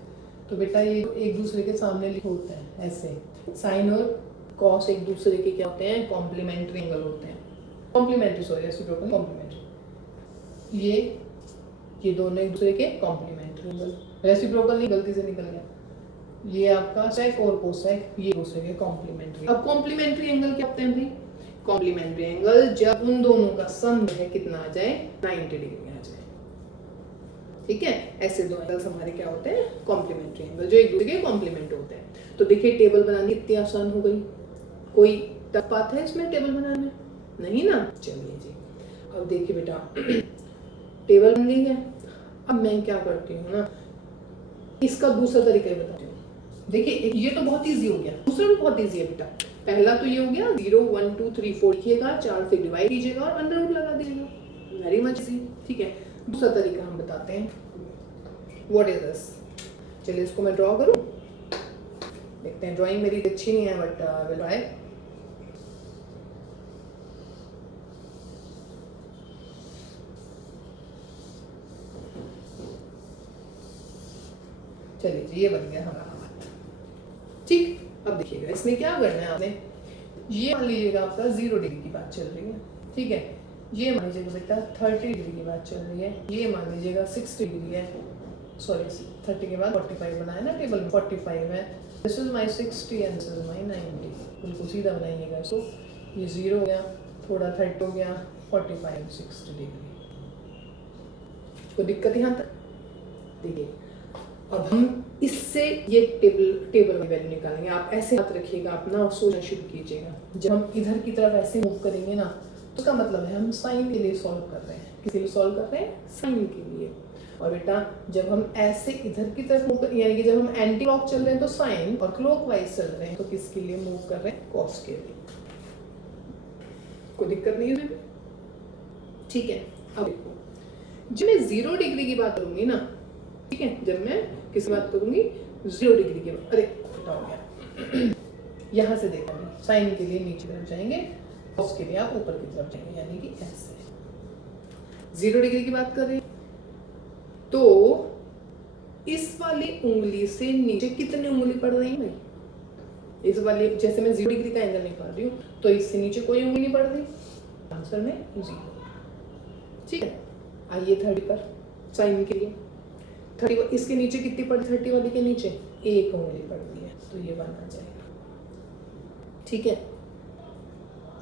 तो बेटा ये एक दूसरे के सामने लिखे होते हैं ऐसे, साइन और cos एक दूसरे के क्या होते हैं? कॉम्प्लीमेंट्री एंगल होते हैं, कॉम्प्लीमेंट्री, सॉरी रेसिप्रोकल कॉम्प्लीमेंट्री। ये दोनों एक दूसरे के कॉम्प्लीमेंट्री एंगल, रेसिप्रोकल नहीं, गलती से निकल गया। ये आपका sec और cosec ये दूसरे के कॉम्प्लीमेंट्री। अब कॉम्प्लीमेंट्री एंगल क्या होते हैं भाई? कॉम्प्लीमेंट्री एंगल जब उन दोनों का सम है कितना आ जाए? 90 डिग्री आ जाए, ठीक है। ऐसे दो एंगल्स हमारे क्या होते हैं? कॉम्प्लीमेंट्री एंगल, जो एक दूसरे के कॉम्प्लीमेंट होते हैं। तो देखिए टेबल बनानी इतनी आसान हो गई, कोई टफ बात है इसमें टेबल बनाने में? नहीं ना। चलिए जी, अब देखिए बेटा टेबल बन गई है। अब मैं क्या करती हूँ ना, इसका दूसरा तरीका बताती हूँ। देखिए ये तो बहुत इजी हो गया, दूसरा भी बहुत इजी है बेटा। पहला तो ये हो गया 0 1 2 3 4 लिखिएगा, 4 से डिवाइड कीजिएगा और अंडर रूट लगा दीजिएगा, वेरी मच इजी, ठीक है। दूसरा तरीका हम बताते हैं, व्हाट इज दिस? चलिए इसको मैं ड्रॉ करूँ, देखते हैं। ड्राइंग मेरी अच्छी नहीं है बट विल ट्राई। चलिए जी, ये बन गया हमारा हाथ, ठीक। अब देखिएगा इसमें क्या करना है आपने, ये मान लीजिएगा आपका 0 डिग्री की बात चल रही है, ठीक है। ये मान लीजिएगा बेटा 30 डिग्री की बात चल रही है, ये मान लीजिएगा 60 डिग्री है, सॉरी 30 के बाद 45 बनाया ना टेबल में, 45 है। This is my 60 and this is my 90, बिल्कुल सीधा बनाइएगा। सो ये 0 हो गया, थोड़ा 30 हो गया, 45 60 डिग्री। कोई दिक्कत यहाँ तक? देखिए अब हम इससे ये टेबल में वैल्यू निकालेंगे। आप ऐसे हाथ रखिएगा, अपना सोचना शुरू कीजिएगा। जब हम इधर की तरफ ऐसे मूव करेंगे ना, तो उसका मतलब है हम साइन के लिए सॉल्व कर रहे हैं। किसके लिए सॉल्व कर रहे हैं? साइन के लिए। और बेटा जब हम ऐसे इधर की तरफ मूव, यानी कि जब हम एंटी क्लॉक चल रहे हैं तो साइन, और क्लॉकवाइज चल रहे हैं तो किसके लिए मूव कर रहे हैं? कॉस के लिए। कोई दिक्कत नहीं है, ठीक है। अब देखो जब मैं 0 डिग्री की बात करूंगी ना, ठीक है। जब मैं किसी बात करूंगी 0 डिग्री की, अरे उल्टा हो गया यहाँ से देखा मैं, साइन के लिए नीचे तरफ जाएंगे, कॉस के लिए आप ऊपर की तरफ जाएंगे, यानी कि ऐसे 0 डिग्री की बात कर रहे हैं। तो इस वाली उंगली से नीचे कितनी उंगली पड़ रही है भाई? इस वाली, जैसे मैं 0 डिग्री का एंगल निकाल रही हूँ तो इससे नीचे कोई उंगली नहीं पड़ रही, आंसर में 0। ठीक है, आइए 30 पर साइन के लिए 30, इसके नीचे कितनी पड़ी? 30 वाली के नीचे 1 उंगली पड़ रही है, तो ये 1 आ जाएगा। ठीक है,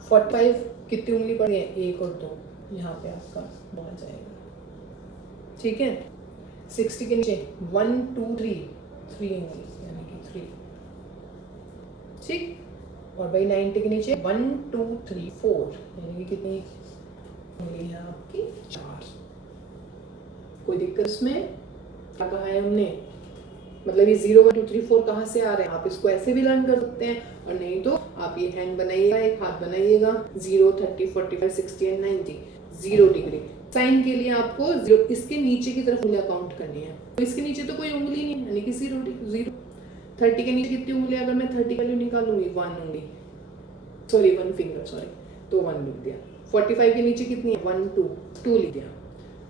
45 कितनी उंगली पड़ी है? 1 और 2, यहाँ पे आपका 2 आ जाएगा। ठीक है, 60 के नीचे 1 2 3 3 उंगली, यानी कि 3। ठीक, और भाई 90 के नीचे 1 2 3 4, यानी कि कितनी उंगली है आपकी? 4। कोई दिक्कत इसमें? क्या कहा है हमने? मतलब ये 0 1 2 3 4 कहाँ से आ रहे हैं? आप इसको ऐसे भी लर्न कर सकते हैं, और नहीं तो आप ये हैंड बनाइएगा, एक हाथ बनाइएगा, 0 30 45 60 एंड 90, 0 डिग्री। साइन के लिए आपको 0 इसके नीचे की तरफ उंगलियां काउंट करनी है, तो इसके नीचे तो कोई उंगली नहीं है, यानी कि 0 डिग्री। 0 30 के नीचे कितनी उंगलियां? अगर मैं 30 वैल्यू निकालूंगी 1 उंगली, सॉरी 1 फिंगर, सॉरी, तो 1 लिख दिया। 45 के नीचे कितनी है? 1 2 2 लिख दिया।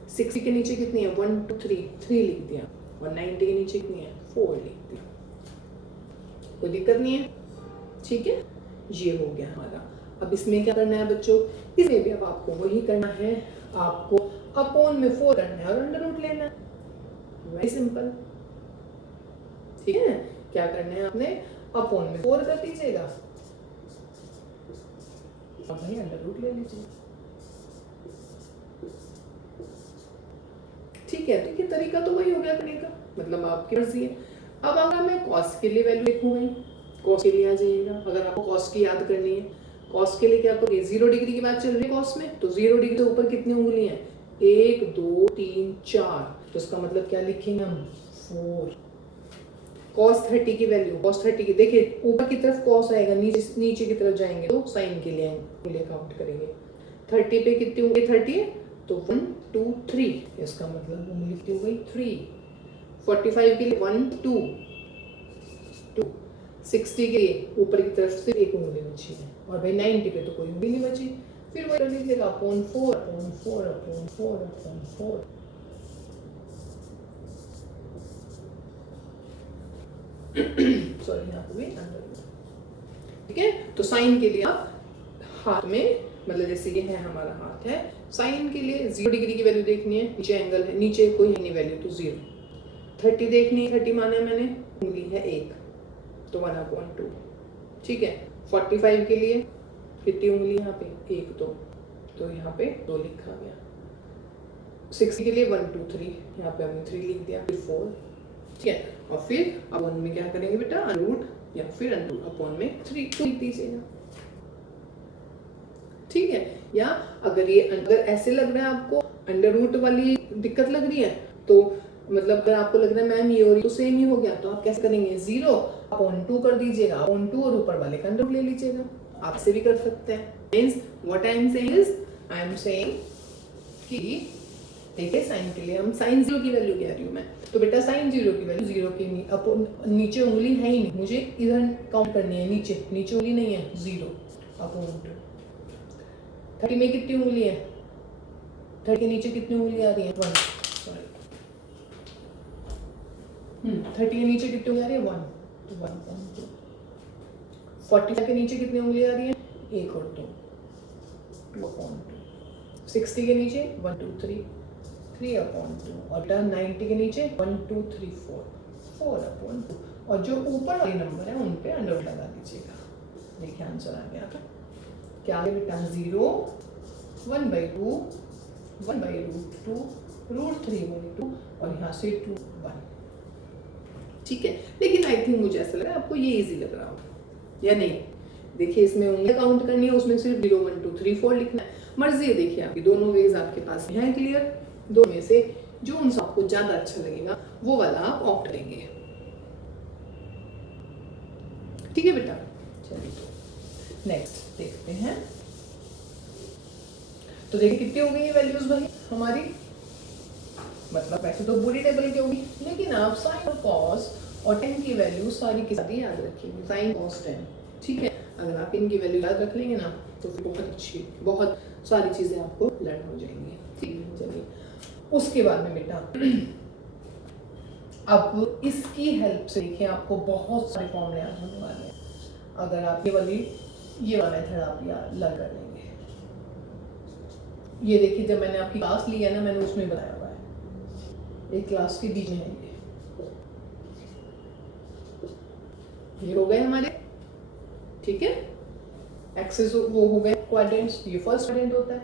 60 के नीचे कितनी है? 1 2 3 3 लिख दिया। और 90 के नीचे कितनी है? 4 लिख दिया। कोई दिक्कत नहीं है? ठीक है, ये हो गया हमारा। अब इसमें क्या करना है बच्चों? इसमें भी अब आपको वही करना है, आपको अपॉन में 4 करना है और अंडर रूट लेना है। Very simple. ठीक है, क्या करना है आपने? अपॉन में 4 कर दीजिएगा और भाई अंडर रूट ले लीजिए। ठीक है, तो ये तरीका तो वही हो गया करने का, मतलब आपकी मर्जी है। अब अगर मैं कॉस के लिए वैल्यू लिखूंगी, कॉस के लिए आ जाइएगा। अगर आपको कॉस की याद करनी है, कॉस के लिए क्या करोगे? 0 डिग्री की बात चल रही है कॉस में, तो 0 डिग्री से ऊपर कितनी उंगली है? 1 2 3 4, तो इसका मतलब क्या लिखेंगे हम? 4। कॉस 30 की वैल्यू, कॉस 30 की, देखिए ऊपर की तरफ कॉस आएगा, नीचे की तरफ जाएंगे तो साइन के लिए काउंट करेंगे। 30 पे कितनी उंगली? 30 है तो 1 2 3, इसका मतलब उंगली कितनी हो गई? 3। 45 के लिए 1 2 2, 60 के लिए ऊपर की तरफ से 1 उंगली बची है, और भाई 90 पे तो कोई उंगली नहीं बची। फिर वही कर लीजिएगा, upon 4 upon 4 upon 4 upon 4। Sorry, यहाँ पे भी अंडर। ठीक है, तो साइन के लिए आप हाथ में, मतलब जैसे ये है हमारा हाथ है, साइन के लिए 0 डिग्री की वैल्यू देखनी है, नीचे एंगल है, नीचे कोई है नहीं वैल्यू, तो 0। 30 देखनी है, 30 माना मैंने उंगली है 1, तो 1/2। ठीक है, 45 के लिए कितनी उंगली यहाँ पे? 1 2, तो यहाँ पे 2 लिखा गया। 60 के लिए 1 2 3, यहाँ पे हमने 3 लिख दिया, फिर 4। ठीक है, और फिर अपॉन में क्या करेंगे बेटा? रूट, या फिर अंडर अपॉन में 3 लिख दीजिएगा। ठीक है, या अगर ऐसे लग रहा है आपको, अंडर रूट वाली दिक्कत लग रही है, तो मतलब अगर आपको लग रहा है मैम ये और तो सेम ही हो गया, तो आप कैसे करेंगे? 0 अपॉन 2 कर दीजिएगा, अपॉन 2 और ऊपर वाले का अंडर रूट ले लीजिएगा। आपसे भी कर सकते हैं। Means what I am saying is, I am saying कि देखिए साइन के लिए हम साइन 0 की वैल्यू कह रही हूँ मैं, तो बेटा साइन 0 की वैल्यू 0 के नीचे उंगली है ही नहीं, मुझे इधर काउंट करनी है, नीचे उंगली नहीं है, 0 अपॉन 2। 30 में कितनी उंगली है? 30 के नीचे कितनी उंगली आ रही है? 1, सॉरी। 30 के नीचे कितनी उंगली आ रही है? 1, तो 1/2। 45 के नीचे कितनी उंगली आ रही है? 1 और 2, 2/2। 60 के नीचे 1 2 3, 3/2, और 90 के नीचे 1 2 3 4, 4/2, और जो ऊपर वाले नंबर है उन पे अंडर लगा दीजिएगा। देखिए आंसर आ गया। था क्या है बेटा? 0 1/2 1/√2 √3/2, और यहाँ से 2 1। ठीक है, लेकिन आई थिंक मुझे ऐसा लग रहा है आपको ये इजी लग रहा हो या नहीं? देखिए इसमें उंगलियां काउंट करनी है, उसमें सिर्फ 0 1 2 3 4 लिखना है। मर्जी है, देखिए आपकी दोनों वेज आपके पास हैं क्लियर। दो में से जो उनसे आपको ज्यादा अच्छा लगेगा वो वाला आप ऑप्ट करेंगे। ठीक है बेटा, चलिए नेक्स्ट देखते हैं। तो देखिए कितनी हो गई ये वैल्यूज भाई हमारी? मतलब वैसे तो पूरी टेबल की होगी, लेकिन आप साइन और कॉस और टेन की वैल्यू सारी की सारी याद रखिएगा, साइन कॉस टेन। ठीक है, अगर आप इनकी वैल्यू याद रख लेंगे ना तो फिर बहुत अच्छी, बहुत सारी चीज़ें आपको लर्न हो जाएंगी। ठीक है, चलिए उसके बाद में बेटा अब इसकी हेल्प से देखिए आपको बहुत सारे फॉर्मूले याद होने वाले हैं। अगर आप ये वाला मेथड आप याद लर्न कर लेंगे। ये देखिए जब मैंने आपकी क्लास ली है ना, मैंने उसमें बताया हुआ है, एक क्लास के बीच में है ये हो गए हमारे। ठीक है, एक्सेस वो हो गए क्वाड्रेंट्स, ये फर्स्ट क्वाड्रेंट होता है,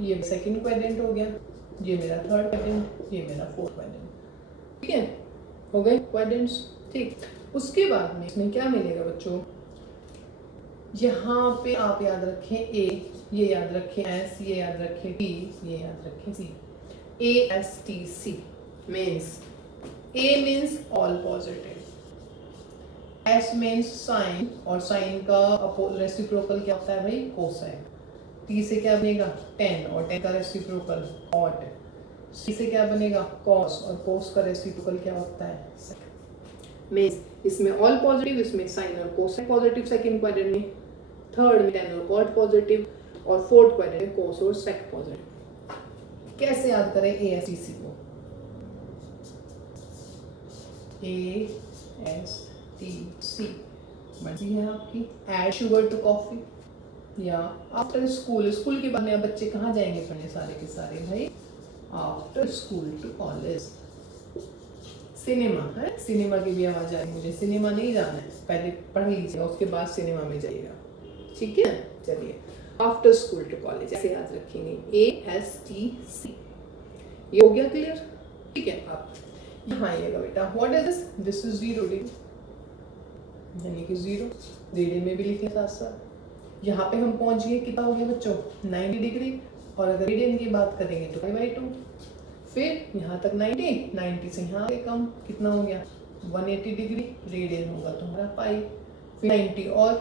ये सेकंड क्वाड्रेंट हो गया, ये मेरा थर्ड क्वाड्रेंट, ये मेरा फोर्थ क्वाड्रेंट। ठीक है, हो गए क्वाड्रेंट्स। ठीक, उसके बाद में इसमें क्या मिलेगा बच्चों, यहाँ पे आप याद रखें ए, ये याद रखें एस, ये याद रखें टी, ये याद रखें C. A S T C means A means all positive, S means sine, और साइन का रेसिप्रोकल क्या होता है भाई, कोसाइन। टी से क्या बनेगा 10, और 10 का रेसिप्रोकल कॉट। सी से क्या बनेगा कॉस, और कॉस का रेसिप्रोकल क्या होता है सेक। मीन्स इसमें ऑल पॉजिटिव, इसमें साइन और कोसाइन पॉजिटिव सेकंड क्वाड्रेंट में, थर्ड में 10 और कॉट पॉजिटिव, और फोर्थ क्वाड्रेंट में कोस और सेक पॉजिटिव। कैसे याद करें ए एस टी सी को, ए एस टी सी मर्जी है आपकी। ऐड शुगर टू कॉफी, या आफ्टर स्कूल, स्कूल के बाद में बच्चे कहाँ जाएंगे पढ़ने सारे के सारे भाई, after school to college. Cinema है, सिनेमा की भी आवाज आ रही है मुझे, सिनेमा नहीं जाना है, पहले पढ़ लीजिएगा उसके बाद सिनेमा में जाइएगा। ठीक है, चलिए आफ्टर स्कूल टू कॉलेज ऐसे याद रखेंगे, ए एस टी सी। ये हो गया क्लियर। ठीक है, आप यहाँ आइएगा बेटा, what is this, this is 0 degree, यानी कि 0 रेडियन में भी लिखे साथ साथ। यहाँ पे हम पहुंच गए, कितना हो गया बच्चों 90 डिग्री, और अगर रेडियन की बात करेंगे तो π/2। फिर यहाँ तक 90 से यहाँ कम कितना हो गया 180 डिग्री, रेडियन होगा तुम्हारा पाई। फिर 90 और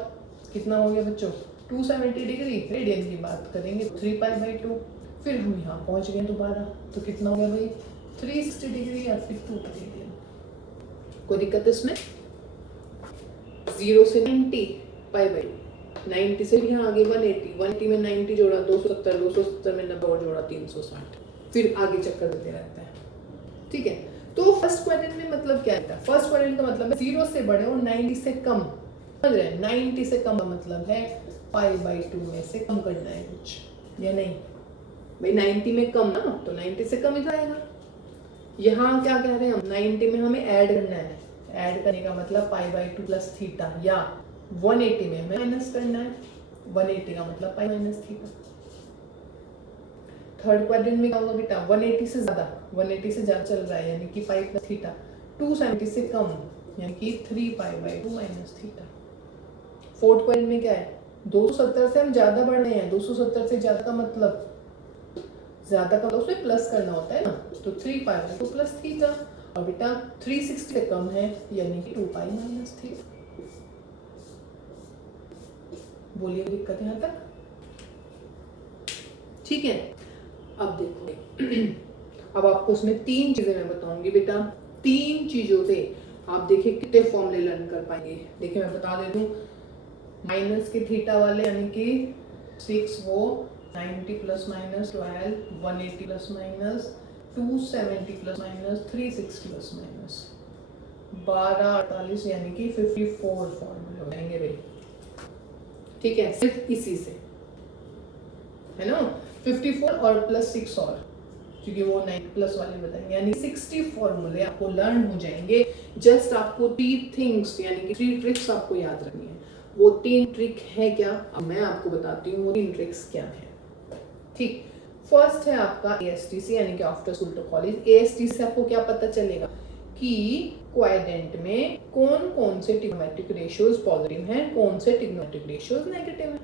कितना हो गया बच्चों 270 डिग्री, रेडियन की बात करेंगे 3π/2। फिर हम यहाँ पहुँच गए दोबारा, तो कितना हो गया भाई 360 डिग्री या फिर 2 रेडियन। कोई दिक्कत इसमें, 0 से 90 π/2, 90 से यहाँ आगे 180 में 90 जोड़ा 270, 270 में 90 और जोड़ा 360, फिर आगे चक्कर देते रहता है। ठीक है, तो फर्स्ट क्वाड्रेंट में मतलब क्या है, फर्स्ट क्वाड्रेंट का मतलब है 0 से बड़े और 90 से कम, समझ रहे हैं। 90 से कम का मतलब है π/2 में से कम करना है कुछ, या नहीं भाई 90 में कम ना, तो 90 से कम ही जाएगा। यहाँ क्या कह रहे हैं हम, 90 में हमें ऐड करना है, ऐड करने का मतलब π/2 प्लस थीटा, या 180 में हमें माइनस करना है, 180 का मतलब pi minus theta. Third quadrant में क्या होगा बेटा, 180 से ज्यादा चल रहा है, यानी कि पाई प्लस थीटा। 270 से कम, यानी कि 3π/2 माइनस थीटा। फोर्थ क्वाड्रेंट में क्या है, 270 से हम ज्यादा बढ़ रहे हैं, 270 से ज्यादा का मतलब ज्यादा का मतलब उसमें प्लस करना होता है ना, तो 3π/2 प्लस थीटा, और बेटा 360 से कम है, यानी कि 2π माइनस थीटा। बोलिए दिक्कत यहाँ तक, ठीक है। अब देखो अब आपको उसमें 3 चीजें मैं बताऊंगी बेटा, 3 चीजों से आप देखिए कितने फॉर्मूले लर्न कर पाएंगे। देखिए मैं बता दे दूं, माइनस के थीटा वाले यानी कि 6 वो 90 plus minus 12, 180 plus minus 270 plus minus 360 plus minus 12, 48 यानी कि 54 फॉर्मूले हो जाएंगे भाई। ठीक है, सिर्फ इसी से, है ना, 54 और प्लस 6 और, क्योंकि वो 9 प्लस वाले बताएंगे, यानी 60 फॉर्मूले आपको लर्न हो जाएंगे। जस्ट आपको 3 थिंग्स यानी कि 3 ट्रिक्स आपको याद रखनी है। वो 3 ट्रिक है क्या, अब मैं आपको बताती हूँ वो 3 ट्रिक्स क्या है। ठीक, फर्स्ट है आपका ASTC यानी कि after school to college. ASTC से आपको क्या पता चलेगा कि क्वाड्रेंट में कौन कौन से ट्रिग्नोमेट्रिक रेशियोज पॉजिटिव हैं, कौन से ट्रिग्नोमेट्रिक रेशियोज नेगेटिव हैं।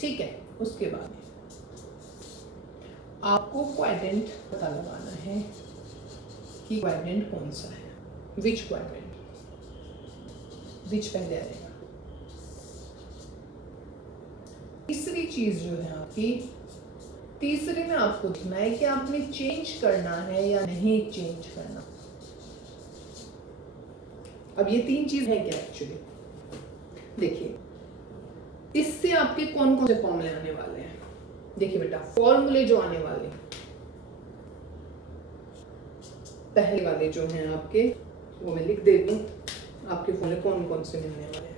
ठीक है, उसके बाद आपको क्वाड्रेंट पता लगाना है कि क्वाड्रेंट कौन सा है, विच क्वाड्रेंट, विच पहले आएगा। तीसरी चीज जो है आपकी तीसरे में आपको देखना है कि आपने चेंज करना है या नहीं चेंज करना। अब ये 3 चीज है क्या एक्चुअली, देखिए इससे आपके कौन कौन से फॉर्मूले आने वाले हैं। देखिए बेटा, फॉर्मूले जो आने वाले पहले वाले जो हैं आपके, वो मैं लिख देती हूँ। आपके फॉर्मूले कौन कौन से मिलने वाले हैं,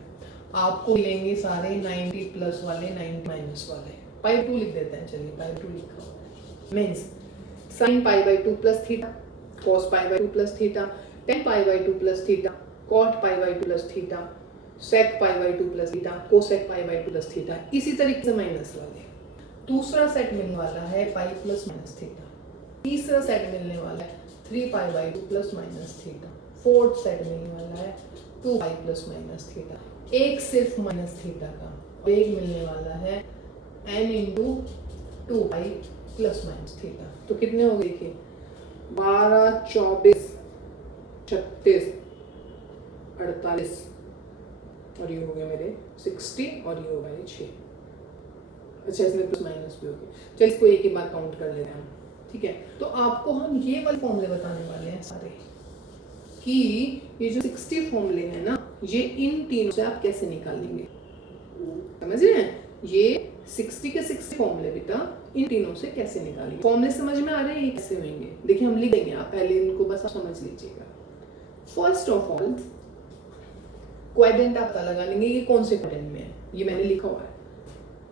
आपको मिलेंगे सारे 90 प्लस वाले, 90 माइनस वाले। पाई 2 लिख देते हैं, चलिए पाई 2 लिखा हुआ है। Means sine pi by 2 plus theta, cos pi by 2 plus theta, tan pi by 2 plus theta, cot pi by 2 plus theta, sec pi by 2 plus theta, cosec pi by 2 plus theta. इसी तरीके से माइनस वाले। दूसरा सेट मिलने वाला है पाई प्लस माइनस थीटा। तीसरा सेट मिलने वाला है 3 pi by 2 plus minus theta. Fourth set मिलने वाला है 2 पाई प्लस माइनस थीटा। एक सिर्फ माइनस थीटा का, और एक मिलने वाला है n into 2 pi plus minus theta. तो कितने हो गए, देखिए 12, 24, 36, 48 और ये हो गया मेरे 60 और ये हो गया 6। अच्छा, इसमें प्लस माइनस भी हो गया। चलिए इसको एक ही बार काउंट कर लेते हैं, ठीक है। तो आपको हम ये वाले फॉर्मूले बताने वाले हैं सारे, कि ये जो 60 फॉर्मूले हैं ना, ये इन तीनों से आप कैसे निकालेंगे। समझ रहे हैं, ये 60 के 60 फॉर्मूले बेटा इन तीनों से कैसे निकालेंगे। फॉर्मूले समझ में आ रहे हैं, ये कैसे होंगे। देखिए हम लिख देंगे, आप पहले इनको बस आप समझ लीजिएगा। फर्स्ट ऑफ ऑल क्वाड्रेंट आप पता लगा लेंगे कि कौन से क्वाड्रेंट में है। ये मैंने लिखा हुआ है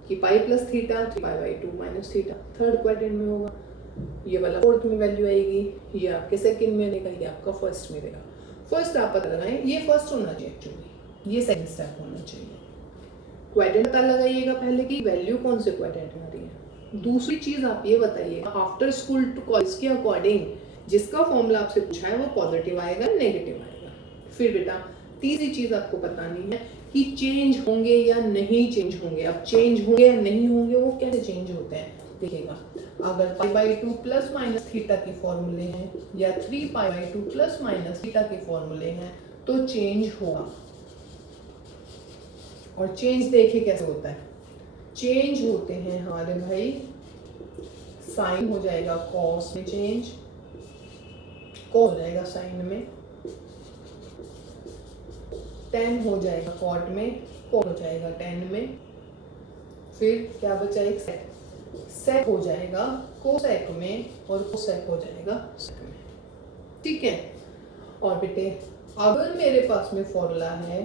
कि pi plus theta 3 pi by 2 minus theta third quadrant में होगा। ये वाला फोर्थ में वैल्यू आएगी, ये आपके सेकंड में रहेगा, ये आपका फर्स्ट में रहेगा। फर्स्ट आप पता लगाएं, ये फर्स्ट होना चाहिए एक्चुअली, ये सेकंड स्टेप होना चाहिए। क्वाड्रेंट पता लगाइएगा पहले की वैल्यू कौन से क्वाड्रेंट में आ रही है। दूसरी चीज आप ये बताइएगा आफ्टर स्कूल टू कॉलेज के अकॉर्डिंग जिसका फॉर्मूला आपसे पूछा है वो पॉजिटिव आएगा नेगेटिव आएगा। फिर बेटा तीसरी चीज आपको बतानी है कि चेंज होंगे या नहीं चेंज होंगे। अब चेंज होंगे या नहीं होंगे वो कैसे चेंज होते हैं देखिएगा। अगर पाई बाई 2 प्लस माइनस थीटा के फॉर्मूले हैं या 3 pi by 2 plus minus theta के फॉर्मूले हैं तो चेंज होगा। और चेंज देखिए कैसे होता है, चेंज होते हैं हमारे भाई, साइन हो जाएगा कॉस में चेंज, कॉस हो जाएगा साइन में, टेन हो जाएगा कॉट में, कॉट हो जाएगा टेन में, फिर क्या बचा एक सेक, सेक हो जाएगा कोसेक में और कोसेक हो जाएगा सेक में। ठीक है। और बेटे अगर मेरे पास में फॉर्मूला है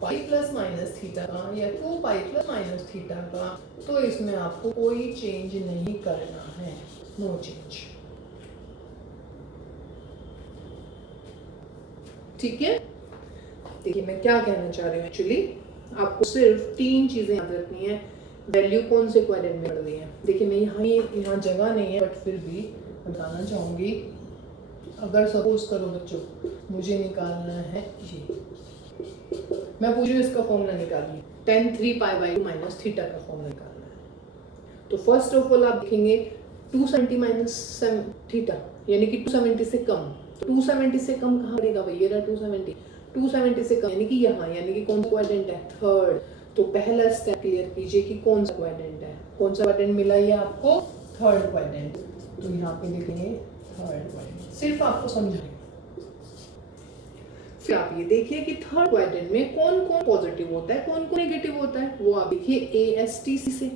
पाई प्लस माइनस थीटा का या 2 पाई प्लस माइनस थीटा का, तो इसमें आपको कोई चेंज नहीं करना है, नो चेंज। ठीक है। देखिए मैं क्या कहना चाह रही हूँ एक्चुअली, आपको सिर्फ 3 चीजें याद रखनी है। वैल्यू कौन से क्वाड्रेंट में पड़ रही है। देखिए मैं यहाँ जगह नहीं है बट फिर भी बताना चाहूंगी। अगर सपोज करो बच्चों मुझे निकालना है ये, मैं पूछ रही हूँ इसका फॉर्मूला निकालिए, tan 3 pi by 2 minus theta का फॉर्मूला निकालना है। तो फर्स्ट ऑफ ऑल आप देखेंगे 270 माइनस थीटा यानी कि 270 से कम। तो 270 से कम कहाँ पड़ेगा भाई, ये रहा 270 से कम यानी कि यहाँ, यानी कि कौन सा क्वाड्रेंट है, थर्ड। तो पहला स्टेप क्लियर कीजिए कि कौन सा क्वाड्रेंट है, कौन सा क्वाड्रेंट मिला ये आपको, थर्ड क्वाड्रेंट। तो यहाँ पे लिखेंगे थर्ड क्वाड्रेंट, सिर्फ आपको समझाएंगे। फिर आप ये देखिए कि थर्ड क्वाड्रेंट में कौन कौन पॉजिटिव होता है कौन कौन नेगेटिव होता है, वो आप देखिए ASTC से।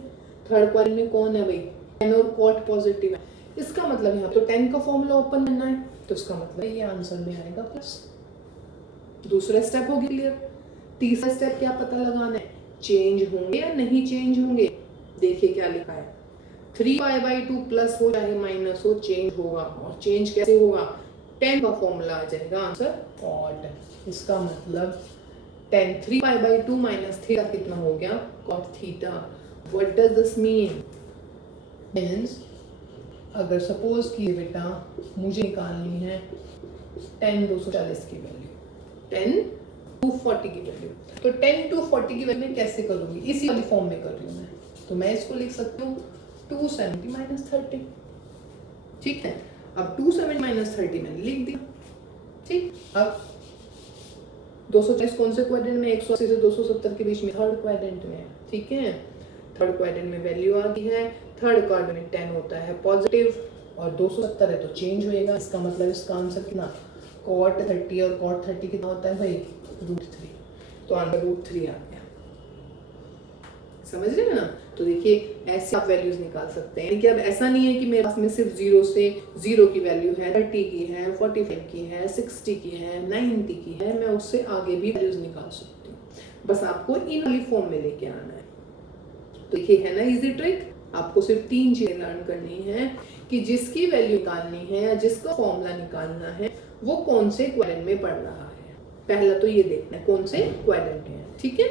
थर्ड क्वाड्रेंट में कौन है भाई, टेन और कॉट पॉजिटिव है। इसका मतलब यहाँ तो 10 का फॉर्मूला ओपन करना है, तो इसका मतलब ये आंसर में आएगा प्लस। दूसरा स्टेप हो गया क्लियर। तीसरा स्टेप क्या पता लगाना है, चेंज होंगे या नहीं चेंज होंगे। देखिए क्या लिखा है, 3 पाई बाई 2 प्लस हो चाहे माइनस हो चेंज होगा। और चेंज कैसे होगा, 10 का फॉर्मूला आ जाएगा आंसर कॉट। इसका मतलब 10 3 पाई बाई 2 माइनस थीटा कितना हो गया, cot theta. What does this mean, means अगर सपोज कि बेटा मुझे निकालनी है tan 240 की वैल्यू, tan 240 की वैल्यू, तो tan 240 की वैल्यू मैं कैसे करूंगी, इसी वाली फॉर्म में कर रही हूँ मैं। तो मैं इसको लिख सकती हूँ 270 माइनस 30। ठीक है। अब 270 माइनस 30 मैंने लिख दिया। ठीक। अब 240 कौन से क्वाड्रेंट में, 180 से 270 के बीच में, थर्ड क्वाड्रेंट में है। ठीक है। थर्ड क्वाड्रेंट में वैल्यू आ गई है थर्ड क्वाड्रेंट 10 होता है पॉजिटिव और 270 है तो चेंज होएगा। इसका मतलब इसका आंसर कितना, cot 30 और cot 30 कितना होता है भाई, √3। तो आंसर √3 आ गया। समझ रहे हैं ना। तो देखिए ऐसे आप वैल्यूज निकाल सकते हैं। लेकिन अब ऐसा नहीं है कि मेरे पास में सिर्फ 0 से 0 की वैल्यू है, 30 की है, 45 की है, 60 की है, 90 की है, मैं उससे आगे भी वैल्यूज निकाल सकती हूँ। बस आपको इन वाली फॉर्म में लेके आना है। तो देखिए है ना इजी ट्रिक। आपको सिर्फ 3 चीजें लर्न करनी है कि जिसकी वैल्यू निकालनी है या जिसका फॉर्मूला निकालना है वो कौन से क्वाड्रेंट में पड़ रहा है। पहला तो ये देखना है कौन से क्वाड्रेंट है, ठीक है।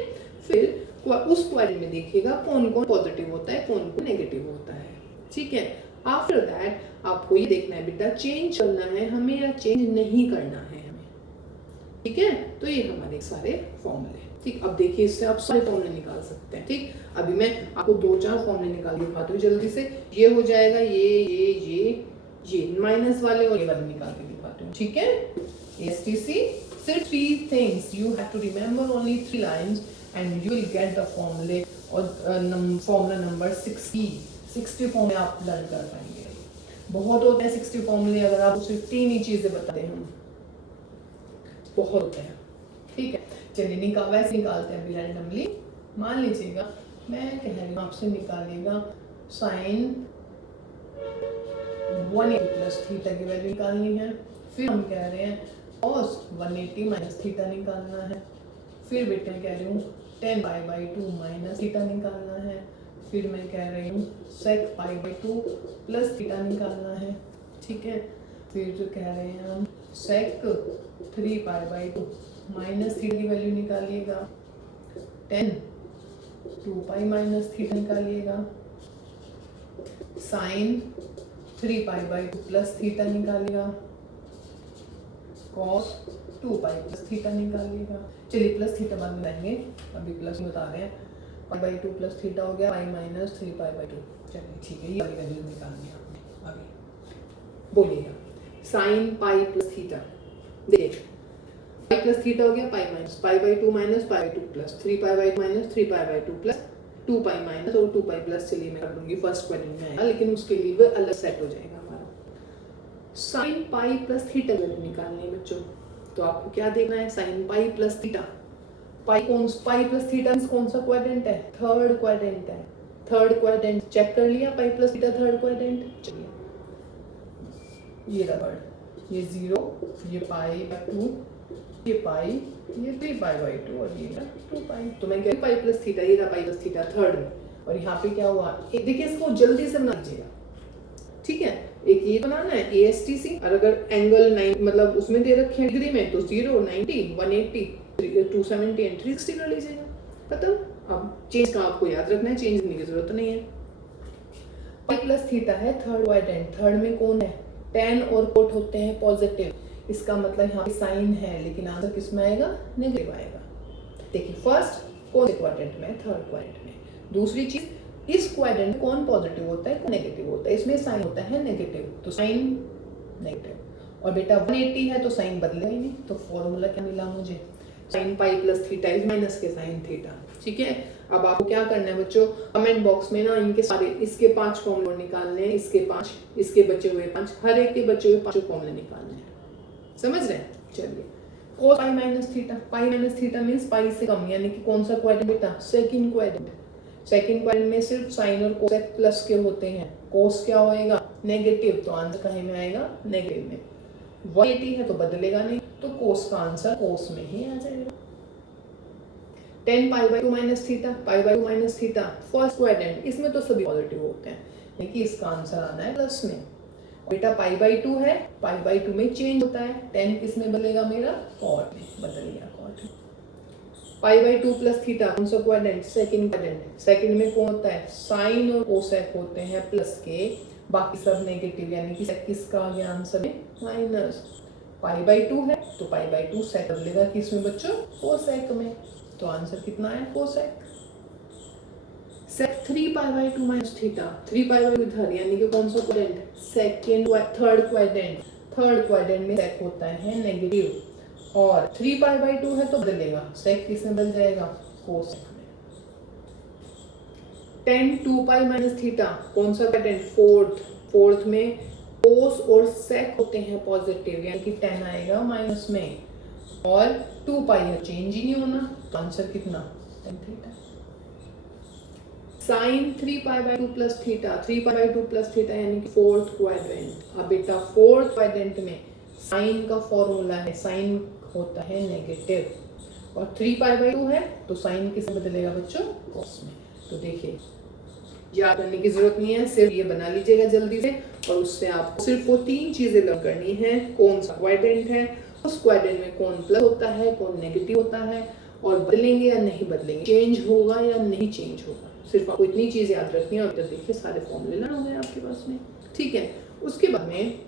फिर उस क्वाड्रेंट में देखिएगा कौन कौन पॉजिटिव होता है, कौन कौन नेगेटिव होता है, ठीक है। आफ्टर दैट आपको ये देखना है बेटा चेंज करना है हमें या चेंज नहीं करना है हमें, ठीक है। तो ये हमारे सारे फॉर्मूले, ठीक। अब देखिए इससे आप सारे फॉर्मूले निकाल सकते हैं, ठीक। अभी मैं आपको 2-4 फॉर्मूले निकाल के दिखाती हूँ जल्दी से। ये हो जाएगा ये माइनस वाले और ये वाले निकाल के दिखाती हूँ, ठीक है। ASTC सिर्फ 3 things you have to remember, only 3 lines and you will get the formula और फॉर्मूला नंबर 60 फॉर्मूले आप लर्न कर पाएंगे। बहुत होते हैं 60 फॉर्मूले, अगर आप सिर्फ 3 ही चीजें बताते हैं बहुत होते हैं, ठीक है। चलिए वैसे निकालते हैं अभी रैंडमली। मान लीजिएगा मैं कह रही हूँ आपसे निकालिएगा साइन 180 प्लस थीटा की वैल्यू निकालनी है। फिर हम कह रहे हैं cos 180 माइनस थीटा निकालना है। फिर बेटा कह रही हूँ tan π/2 माइनस थीटा निकालना है। फिर मैं कह रही हूँ sec π/2 प्लस थीटा निकालना है, ठीक है। फिर जो कह रहे हैं हम sec 3 π/2 माइनस थीटा की वैल्यू निकालिएगा। tan 2π माइनस थीटा निकालिएगा। sin 3 π/2 प्लस थीटा निकालिएगा। cos 2π प्लस थीटा निकालिएगा। चलिए प्लस थीटा बाद में लाएंगे, अभी प्लस बता रहे हैं। π/2 प्लस थीटा हो गया π माइनस 3π/2। चलिए ठीक है, ये वाली वैल्यू निकालनी है आपने। अभी बोलिएगा sin π प्लस थीटा, देखिए π प्लस थीटा हो गया π minus π/2 minus π/2 plus 3π/2 minus 3π/2 plus 2π minus और 2π प्लस। चलिए मैं कर दूंगी फर्स्ट क्वाड्रेंट में आएगा, लेकिन उसके लिए वो अलग सेट हो जाएगा हमारा। sin π प्लस थीटा वैल्यू निकालनी है बच्चों। तो आपको क्या देखना है, sin π plus theta. π plus theta कौन सा क्वाड्रेंट है, थर्ड क्वाड्रेंट है। थर्ड क्वाड्रेंट चेक कर लिया, π प्लस थीटा थर्ड क्वाड्रेंट। चलिए ये रबड़, ये 0, ये π/2, ये पाई, ये 3π/2 और ये 2π। तो मैं कह रही π प्लस थीटा, ये रहा π प्लस थीटा थर्ड में। और यहाँ पे क्या हुआ, देखिए इसको जल्दी से बना लीजिएगा, ठीक है। एक ये बनाना है ASTC, और अगर एंगल 9 मतलब उसमें दे रखे हैं डिग्री में तो 0, 90, 180, 270 एंड 360 कर लीजिएगा। खत्म। अब चेंज का आपको याद रखना है, चेंज करने की जरूरत नहीं है। π प्लस थीटा है थर्ड क्वाड्रेंट, थर्ड में कौन है, tan और cot होते हैं पॉजिटिव। इसका मतलब यहाँ पे साइन है, लेकिन आंसर किस में आएगा, नेगेटिव आएगा। देखिए फर्स्ट कौन से क्वाड्रेंट में, थर्ड क्वाड्रेंट में। दूसरी चीज इस क्वाड्रेंट में कौन पॉजिटिव होता है, कौन नेगेटिव होता है। इसमें साइन होता है नेगेटिव, तो साइन नेगेटिव। और बेटा 180 है तो साइन बदलेगा ही नहीं। तो फॉर्मूला क्या मिला मुझे, sin π plus theta is minus के साइन थीटा, ठीक है। अब आपको क्या करना है बच्चों, कमेंट बॉक्स में ना इनके सारे, इसके 5 फॉर्मूले निकालने हैं, इसके 5, इसके बचे हुए 5, हर एक के बचे हुए 5 फॉर्मूले निकालने हैं। समझ रहे हैं। चलिए cos π minus theta, π minus theta means π से कम, यानी कि कौन सा क्वाड्रेंट बेटा, सेकंड क्वाड्रेंट। सेकंड क्वाड्रेंट में सिर्फ साइन और cos प्लस के होते हैं। cos क्या होएगा, नेगेटिव, तो आंसर कहीं में आएगा, नेगेटिव में। 180 है तो बदलेगा नहीं, तो cos का आंसर cos में ही आ जाएगा। tan π/2 minus theta, π/2 minus theta first quadrant, इसमें तो सभी पॉजिटिव होते हैं, लेकिन इसका आंसर आना है प्लस में। बेटा π/2 है, π/2 में चेंज होता है, tan किस में बदलेगा मेरा, cot में बदल गया, cot। π/2 प्लस थीटा कौन सा क्वाड्रेंट, सेकंड क्वाड्रेंट। सेकंड में कौन होता है, साइन और कोसेक होते हैं प्लस के, बाकी सब नेगेटिव, यानी कि sec किसका आ गया आंसर में, माइनस। π/2 है तो π/2 sec बदलेगा किसमें बच्चों, कोसेक में, तो आंसर कितना है, कोसेक। sec 3π/2 माइनस थीटा, 3π/2 इधर, यानी कि कौन सा quadrant, second third quadrant. Third quadrant में sec होता है नेगेटिव, और 3π/2 है तो बदलेगा, sec किसमें बदल जाएगा, कोसेक में। tan 2 पाई माइनस थीटा, कौन सा क्वाड्रेंट? फोर्थ में कोस और सेक होते हैं पॉजिटिव, यानी कि tan आएगा माइनस में, और 2 पाई है, चेंज ही नहीं होना, तो आंसर कितना? tan theta. Sine 3 pi by 2 plus theta, 3 pi by 2 plus theta यानी कि फोर्थ क्वाड्रेंट। अब बेटा फोर्थ क्वाड्रेंट में साइन का फॉर्मूला है, साइन होता है नेगेटिव, और 3 पाई बाई 2 है तो साइन किस में बदलेगा बच्चों? कॉस में। तो देखिए याद करने की जरूरत नहीं है, सिर्फ ये बना लीजिएगा जल्दी से, और उससे आपको सिर्फ वो 3 चीजें लर्न करनी है। कौन सा क्वाड्रेंट है, उस क्वाड्रेंट में कौन प्लस होता है, कौन नेगेटिव होता है, और बदलेंगे या नहीं बदलेंगे, चेंज होगा या नहीं चेंज होगा। सिर्फ आपको इतनी चीज याद रखनी है, और इधर देखिए सारे फॉर्मूले लर्न हो गए आपके पास में। ठीक है, उसके बाद में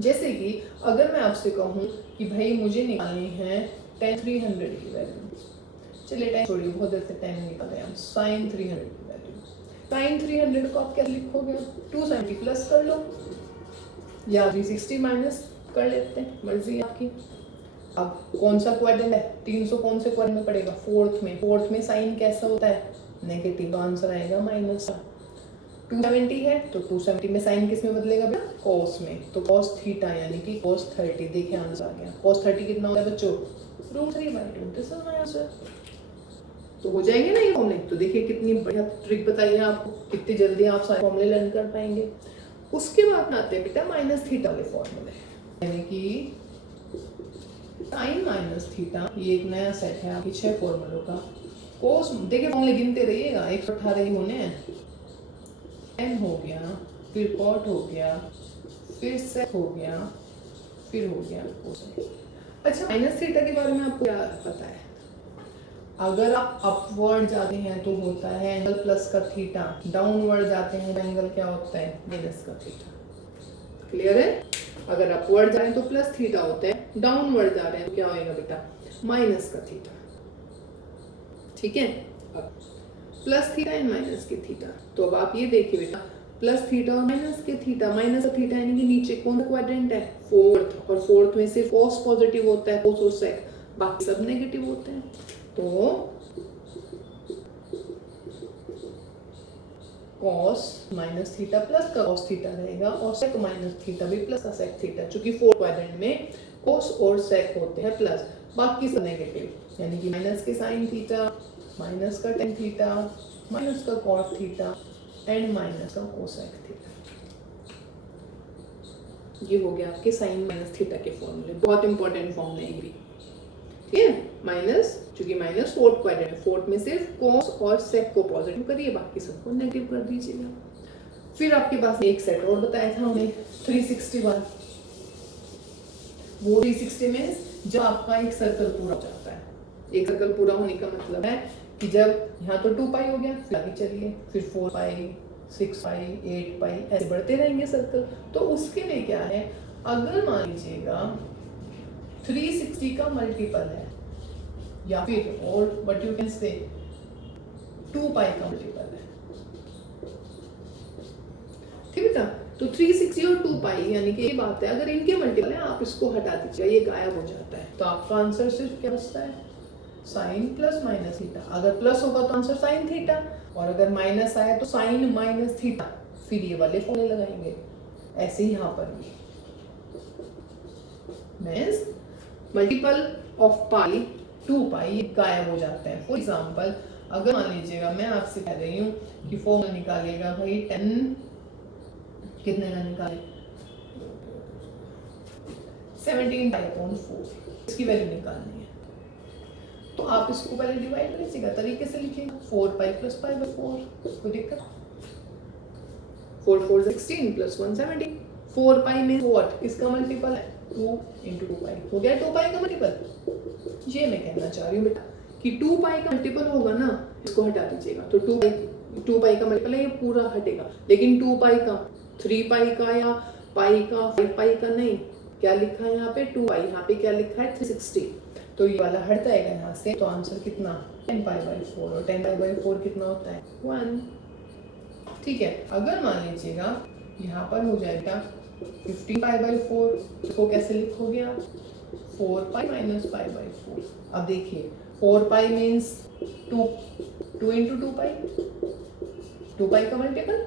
जैसे कि अगर मैं आपसे कहूँ कि भाई मुझे निकालनी है tan 300 की वैल्यू, चलिए tan छोड़िए, बहुत देर से tan निकाल रहे हैं हम, sin 300 की वैल्यू। sin 300 को आप क्या लिखोगे? 270 प्लस कर लो या 360 माइनस कर लेते हैं, मर्जी आपकी। अब कौन सा क्वाड्रेंट है? 300 कौन से क्वाड्रेंट में पड़ेगा? फोर्थ में। फोर्थ में साइन कैसा होता है? नेगेटिव, आंसर आएगा माइनस का। 270 है तो 270 में साइन किस में बदलेगा बेटा? कॉस में। तो कॉस थीटा यानी कि cos 30, देखिए आंसर आ गया। cos 30 कितना होता है बच्चों? √3/2। This is my answer. तो हो जाएंगे ना ये फॉर्मूले। तो देखिए कितनी बढ़िया ट्रिक बताई है आपको, कितनी जल्दी आप सारे फॉर्मूले लर्न कर पाएंगे। उसके बाद आते हैं बेटा माइनस थीटा वाले फॉर्मूले, यानी कि साइन माइनस थीटा, ये एक नया सेट है आपकी 6 फॉर्मूलों का। कोस देखिए फॉर्मूले गिनते रहिएगा, 118 ही होने हैं। tan हो गया, फिर cot हो गया, फिर sec हो गया, फिर हो गया cosec। अच्छा, माइनस थीटा के बारे में आपको क्या पता है? अगर आप अपवर्ड जाते हैं तो होता है एंगल प्लस का थीटा, डाउनवर्ड जाते हैं तो एंगल क्या होता है? माइनस का थीटा। क्लियर है? अगर अपवर्ड जा रहे हैं तो प्लस थीटा होता है, डाउनवर्ड जा रहे हैं तो क्या होएगा बेटा? माइनस का थीटा। ठीक है, अब प्लस थीटा एंड माइनस के थीटा। तो अब आप ये देखिए बेटा, प्लस थीटा और माइनस के थीटा, माइनस का थीटा यानी कि नीचे कौन सा क्वाड्रेंट है? फोर्थ, और फोर्थ में सिर्फ cos पॉजिटिव होता है, कोस और सेक, बाकी सब नेगेटिव होते हैं। तो cos माइनस थीटा प्लस का cos थीटा रहेगा, और sec माइनस थीटा भी प्लस का sec थीटा, क्योंकि फोर्थ क्वाड्रेंट में cos और sec होते हैं प्लस, बाकी सब नेगेटिव, यानी कि माइनस के sin थीटा, माइनस का tan थीटा, माइनस का cot थीटा एंड माइनस का cosec थीटा। ये हो गया आपके साइन माइनस थीटा के फॉर्मूले, बहुत इंपॉर्टेंट फॉर्मूले ये भी। ठीक है, माइनस, क्योंकि माइनस फोर्थ क्वाड्रेंट है, फोर्थ में सिर्फ cos और sec को पॉजिटिव करिए, बाकी सबको नेगेटिव कर दीजिएगा। फिर आपके पास एक सेट और बताया था हमने 361। वो 360 में जब आपका एक सर्कल पूरा हो जाता है, एक सर्कल पूरा होने का मतलब है कि जब यहाँ तो 2 पाई हो गया, फिर आगे चलिए, फिर 4 पाई, 6 पाई, 8 पाई, ऐसे बढ़ते रहेंगे सर्कल। तो उसके लिए क्या है, अगर मान लीजिएगा 360 का मल्टीपल है, या फिर और बट यू कैन से 2 पाई का मल्टीपल है, ठीक है ना? तो 360 और 2 पाई यानी कि ये बात है, अगर इनके मल्टीपल है आप इसको हटा दीजिए, ये गायब हो जाता है, तो आपका आंसर सिर्फ क्या बचता है? Sine plus minus theta. अगर प्लस होगा तो आंसर साइन थीटा, और अगर माइनस आया तो साइन माइनस थीटा। फिर ये वाले फॉर्मूले लगाएंगे, ऐसे ही यहाँ पर भी मींस मल्टीपल ऑफ पाई 2 पाई गायब हो जाता है। फॉर एग्जांपल, अगर मान लीजिएगा मैं आपसे कह रही हूँ कि फॉर्मूला निकालेगा भाई 10 कितने का निकाले 17 पाई अपॉन 4, इसकी वैल्यू निकालनी है, तो आप इसको पहले डिवाइड कीजिएगा, तरीके से लिखिएगा 4 पाई प्लस पाई बाई 4, कोई दिक्कत? 4 4 16 प्लस 1 17। 4 पाई में व्हाट? इसका मल्टीपल है 2 into 2 पाई, हो गया 2 पाई का मल्टीपल। ये मैं कहना चाह रही हूँ बेटा कि 2 पाई का मल्टीपल होगा ना, इसको हटा दीजिएगा, तो 2 पाई का मल्टीपल है, ये पूरा हटेगा, लेकिन 2 पाई का, 3 पाई का या पाई का, 5 पाई का नहीं, क्या लिखा है यहाँ पे? 2 पाई, यहाँ पे क्या लिखा है? 360, तो ये वाला हट जाएगा यहाँ से, तो आंसर कितना? 10 पाई बाई 4, और 10 पाई बाई 4 कितना होता है? 1। ठीक है, अगर मान लीजिएगा यहाँ पर हो जाएगा 15 पाई बाई 4, इसको कैसे लिखोगे आप? 4 पाई माइनस पाई बाई 4। अब देखिए 4 पाई मीन्स 2 into 2 पाई, 2 पाई का मल्टीपल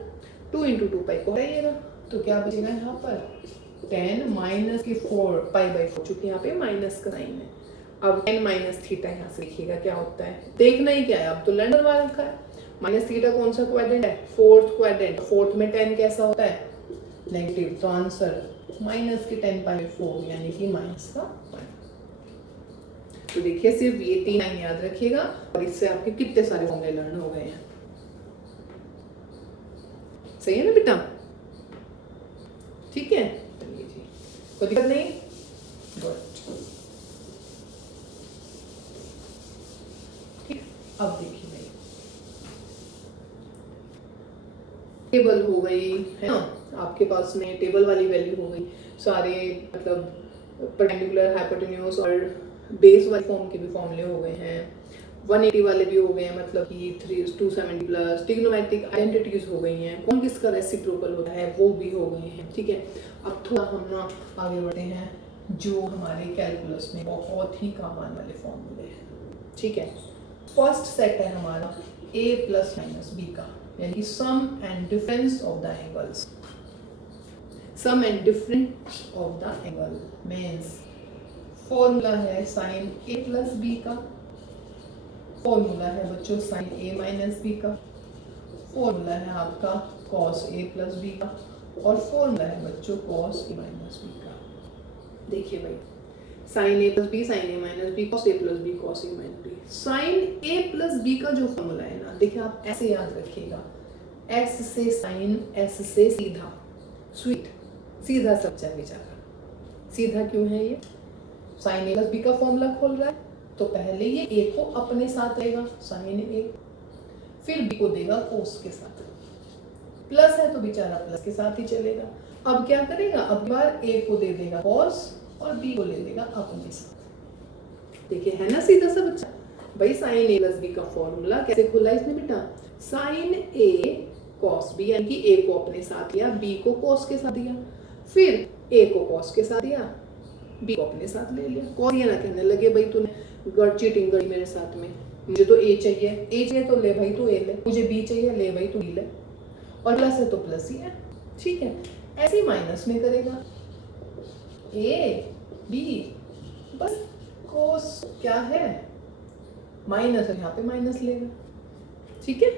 2 इंटू 2 पाई को हटाइएगा तो क्या बचेगा यहाँ पर 10 माइनस के 4 पाई बाई 4, चूंकि यहाँ पे माइनस का साइन है। अब 10 माइनस थीटा यहाँ से लिखिएगा क्या होता है, देखना ही क्या है, अब तो लर्न करवा रखा है। माइनस थीटा कौन सा क्वाड्रेंट है, फोर्थ क्वाड्रेंट, फोर्थ में 10 कैसा होता है नेगेटिव, तो आंसर माइनस के 10 पाई 4 यानी कि माइनस का 1। तो देखिए सिर्फ ये 3 लाइन याद रखिएगा और इससे आपके कितने सारे फॉर्मूले लर्न हो गए हैं। सही है ना बेटा, ठीक है, चलिए जी, कोई दिक्कत नहीं, गुड। ठीक, अब देखिए भाई टेबल हो गई है ना, आपके पास में टेबल वाली वैल्यू हो गई, सारे मतलब परपेंडिकुलर, हाइपोटेन्यूज और बेस वाले फॉर्म के भी फॉर्मूले हो गए हैं, 180 वाले भी हो गए हैं, मतलब कि 270 प्लस, ट्रिग्नोमेट्रिक आइडेंटिटीज हो गई हैं, कौन किसका रेसिप्रोकल होता है वो भी हो गए हैं। ठीक है, अब थोड़ा हम ना आगे बढ़ते हैं जो हमारे कैलकुलस में बहुत ही काम आने वाले फॉर्मूले हैं। ठीक है, फर्स्ट सेट है हमारा a प्लस माइनस b का, यानी sum and difference of the angles. Sum and difference of the angle means formula है साइन a प्लस b का, फॉर्मूला है बच्चों साइन a माइनस b का, फॉर्मूला है आपका cos a प्लस b का, और फॉर्मूला है बच्चों cos a माइनस b का। देखिए भाई sine a plus b, sine a minus b, cos a plus b, cos a minus b। Sine a plus b का जो फॉर्मूला है ना, देखिए आप ऐसे याद रखिएगा, x से साइन, s से सीधा, स्वीट, सीधा सब चाहे बेचारा। सीधा क्यों है ये, साइन a प्लस b का फॉर्मूला खोल रहा है तो पहले ये a को अपने साथ लेगा साइन a, फिर b को देगा cos के साथ, प्लस है तो बेचारा प्लस के साथ ही चलेगा। अब क्या करेगा, अब बार a को दे देगा cos और b को ले लेगा अपने साथ। देखिए है ना सीधा सा बच्चा भाई, साइन a प्लस b का फॉर्मूला कैसे खोला इसने बेटा, साइन a cos b, यानी कि a को अपने साथ लिया, b को cos के साथ दिया, फिर a को cos के साथ दिया, b को अपने साथ ले लिया। कौन ये ना कहने लगे भाई तूने गड़ चीटिंग करी मेरे साथ में, मुझे तो a चाहिए तो ले भाई तू a ले, मुझे b चाहिए ले भाई तू b ले, और प्लस है तो प्लस ही है। ठीक है, ऐसे ही माइनस में करेगा a b, बस cos क्या है माइनस है, यहाँ पे माइनस लेगा। ठीक है,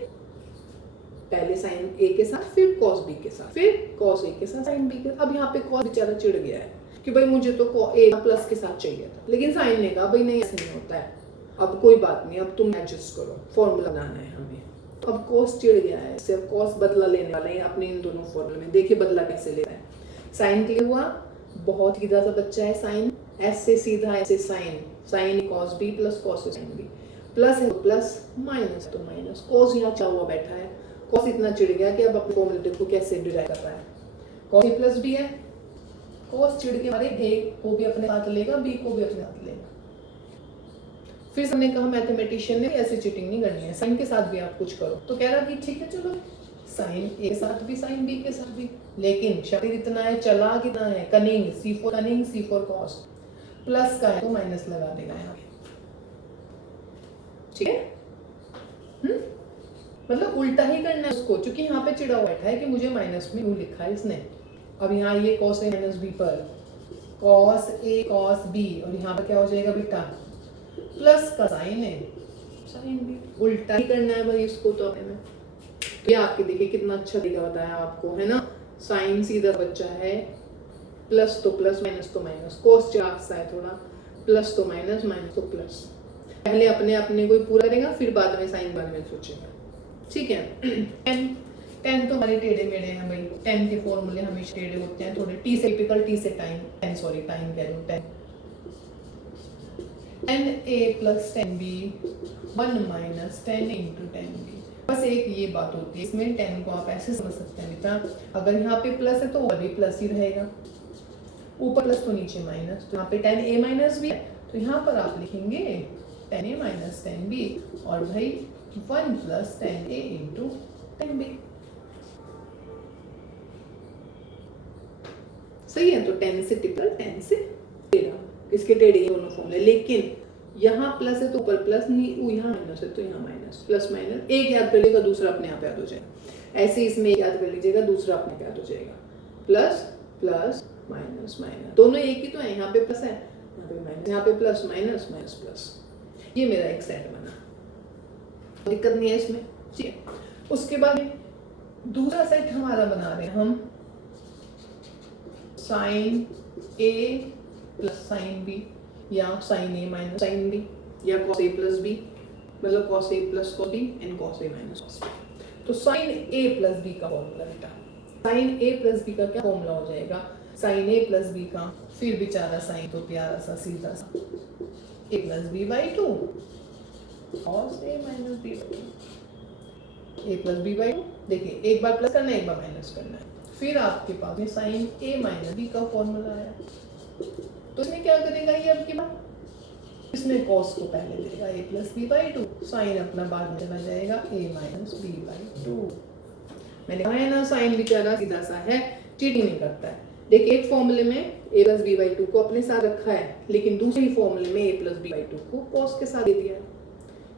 पहले साइन a के साथ, फिर cos b के साथ, फिर cos a के साथ साइन b के। अब यहाँ पे cos बेचारा चिढ़ गया है कि भाई मुझे तो a प्लस के साथ चाहिए था, लेकिन साइन ने कहा भाई नहीं ऐसे नहीं होता है, अब कोई बात नहीं, अब तुम एडजस्ट करो, फॉर्मूला बनाना है हमें। अब cos चिढ़ गया है, सिर्फ cos बदला लेने वाला है अपने इन दोनों फॉर्मूले में। देखिए बदला कैसे लेता है, साइन क्लियर हुआ, बहुत सीधा सा बच्चा है साइन, s से सीधा, ऐसे sine, sine cos b plus cos sine b, plus है तो प्लस, माइनस तो माइनस, cos यहाँ चाह हुआ बैठा है, cos इतना चिढ़ गया कि अब अपने फॉर्मूले देखो कैसे डिराइव कर रहा है। cos a प्लस b है, cos चिढ़ के हमारे a को भी अपने साथ लेगा, b को भी अपने साथ लेगा। फिर हमने कहा मैथमेटिशियन ने ऐसे चीटिंग नहीं करनी है, साइन के साथ भी आप कुछ करो, तो कह रहा कि ठीक है चलो साइन a के साथ भी साइन b के साथ भी, लेकिन शरीर इतना है, चला कितना है, cunning, c for cos, plus का है तो माइनस लगा देगा यहाँ पे। ठीक है, मतलब उल्टा ही करना है उसको, क्योंकि यहाँ पे चिड़ा हुआ बैठा है कि मुझे माइनस में क्यों लिखा है इसने। अब यहाँ ये cos a माइनस b पर cos a cos b, और यहाँ पर क्या हो जाएगा बेटा, प्लस का साइन है साइन b, उल्टा ही करना है भाई इसको। तो अपने में ये आपके देखिए कितना अच्छा तरीका बताया आपको, है ना, साइन सीधा बच्चा है, प्लस तो प्लस, माइनस तो माइनस, cos सा है थोड़ा, प्लस तो माइनस, माइनस तो प्लस। पहले अपने अपने को ही पूरा करेगा, फिर बाद में साइन बारे में सोचेगा। ठीक है, 10 तो हमारे टेढ़े मेढ़े हैं भाई, 10 के फॉर्मूले हमेशा टेढ़े होते हैं थोड़े, टी से टिपिकल, टी से टाइम, टाइम कह रही हूँ 10a plus 10b 1 minus 10 into 10b। बस एक ये बात होती है इसमें, 10 को आप ऐसे समझ सकते हैं बेटा, अगर यहाँ पे प्लस है तो ऊपर भी प्लस ही रहेगा, ऊपर प्लस तो नीचे माइनस, तो यहाँ पे 10a माइनस b है तो यहाँ पर आप लिखेंगे 10a माइनस 10b, और भाई 1 प्लस 10a इंटू 10b। सही है, तो 10 से टिपिकल, 10 से टेढ़ा, इसके टेढ़े ये दोनों फॉर्मूले, लेकिन यहाँ प्लस है तो ऊपर प्लस नहीं, यहाँ माइनस है तो यहाँ माइनस, प्लस माइनस एक याद कर लेगा, दूसरा अपने आप याद हो जाएगा। ऐसे ही इसमें याद कर लीजिएगा, दूसरा अपने याद हो जाएगा। प्लस प्लस माइनस माइनस, दोनों एक ही तो है, यहाँ पे प्लस है, यहाँ पे माइनस, यहाँ पे प्लस माइनस माइनस प्लस। ये मेरा एक सेट बना, दिक्कत नहीं है इसमें, ठीक है। उसके बाद दूसरा सेट हमारा बना रहे हैं हम sine A plus sine B, या sine A minus sine B, या कॉस ए प्लस बी, मतलब cos A plus cos B and cos A minus cos B. तो साइन ए प्लस बी का फॉर्मूला बेटा, साइन ए प्लस बी का क्या फॉर्मूला हो जाएगा, साइन ए प्लस बी का, फिर बेचारा साइन तो प्यारा सा सीधा सा A plus B by two cos A minus B by two, A plus B by two. देखिए एक बार प्लस करना है, एक बार माइनस करना है, फिर आपके पास में साइन ए माइनस बी का फॉर्मूला है। तो इसमें क्या करेगा ये अब की बात, इसमें कॉस को पहले देगा A plus B by two, sine अपना बाद में चला जाएगा A minus B by two. मैंने कहा है ना साइन बेचारा सीधा सा है, चीटिंग नहीं करता है। देखिए एक फॉर्मूले में A plus B by two को अपने साथ रखा है, लेकिन दूसरी फॉर्मूले में A plus B by two को कॉस के साथ दे दिया है।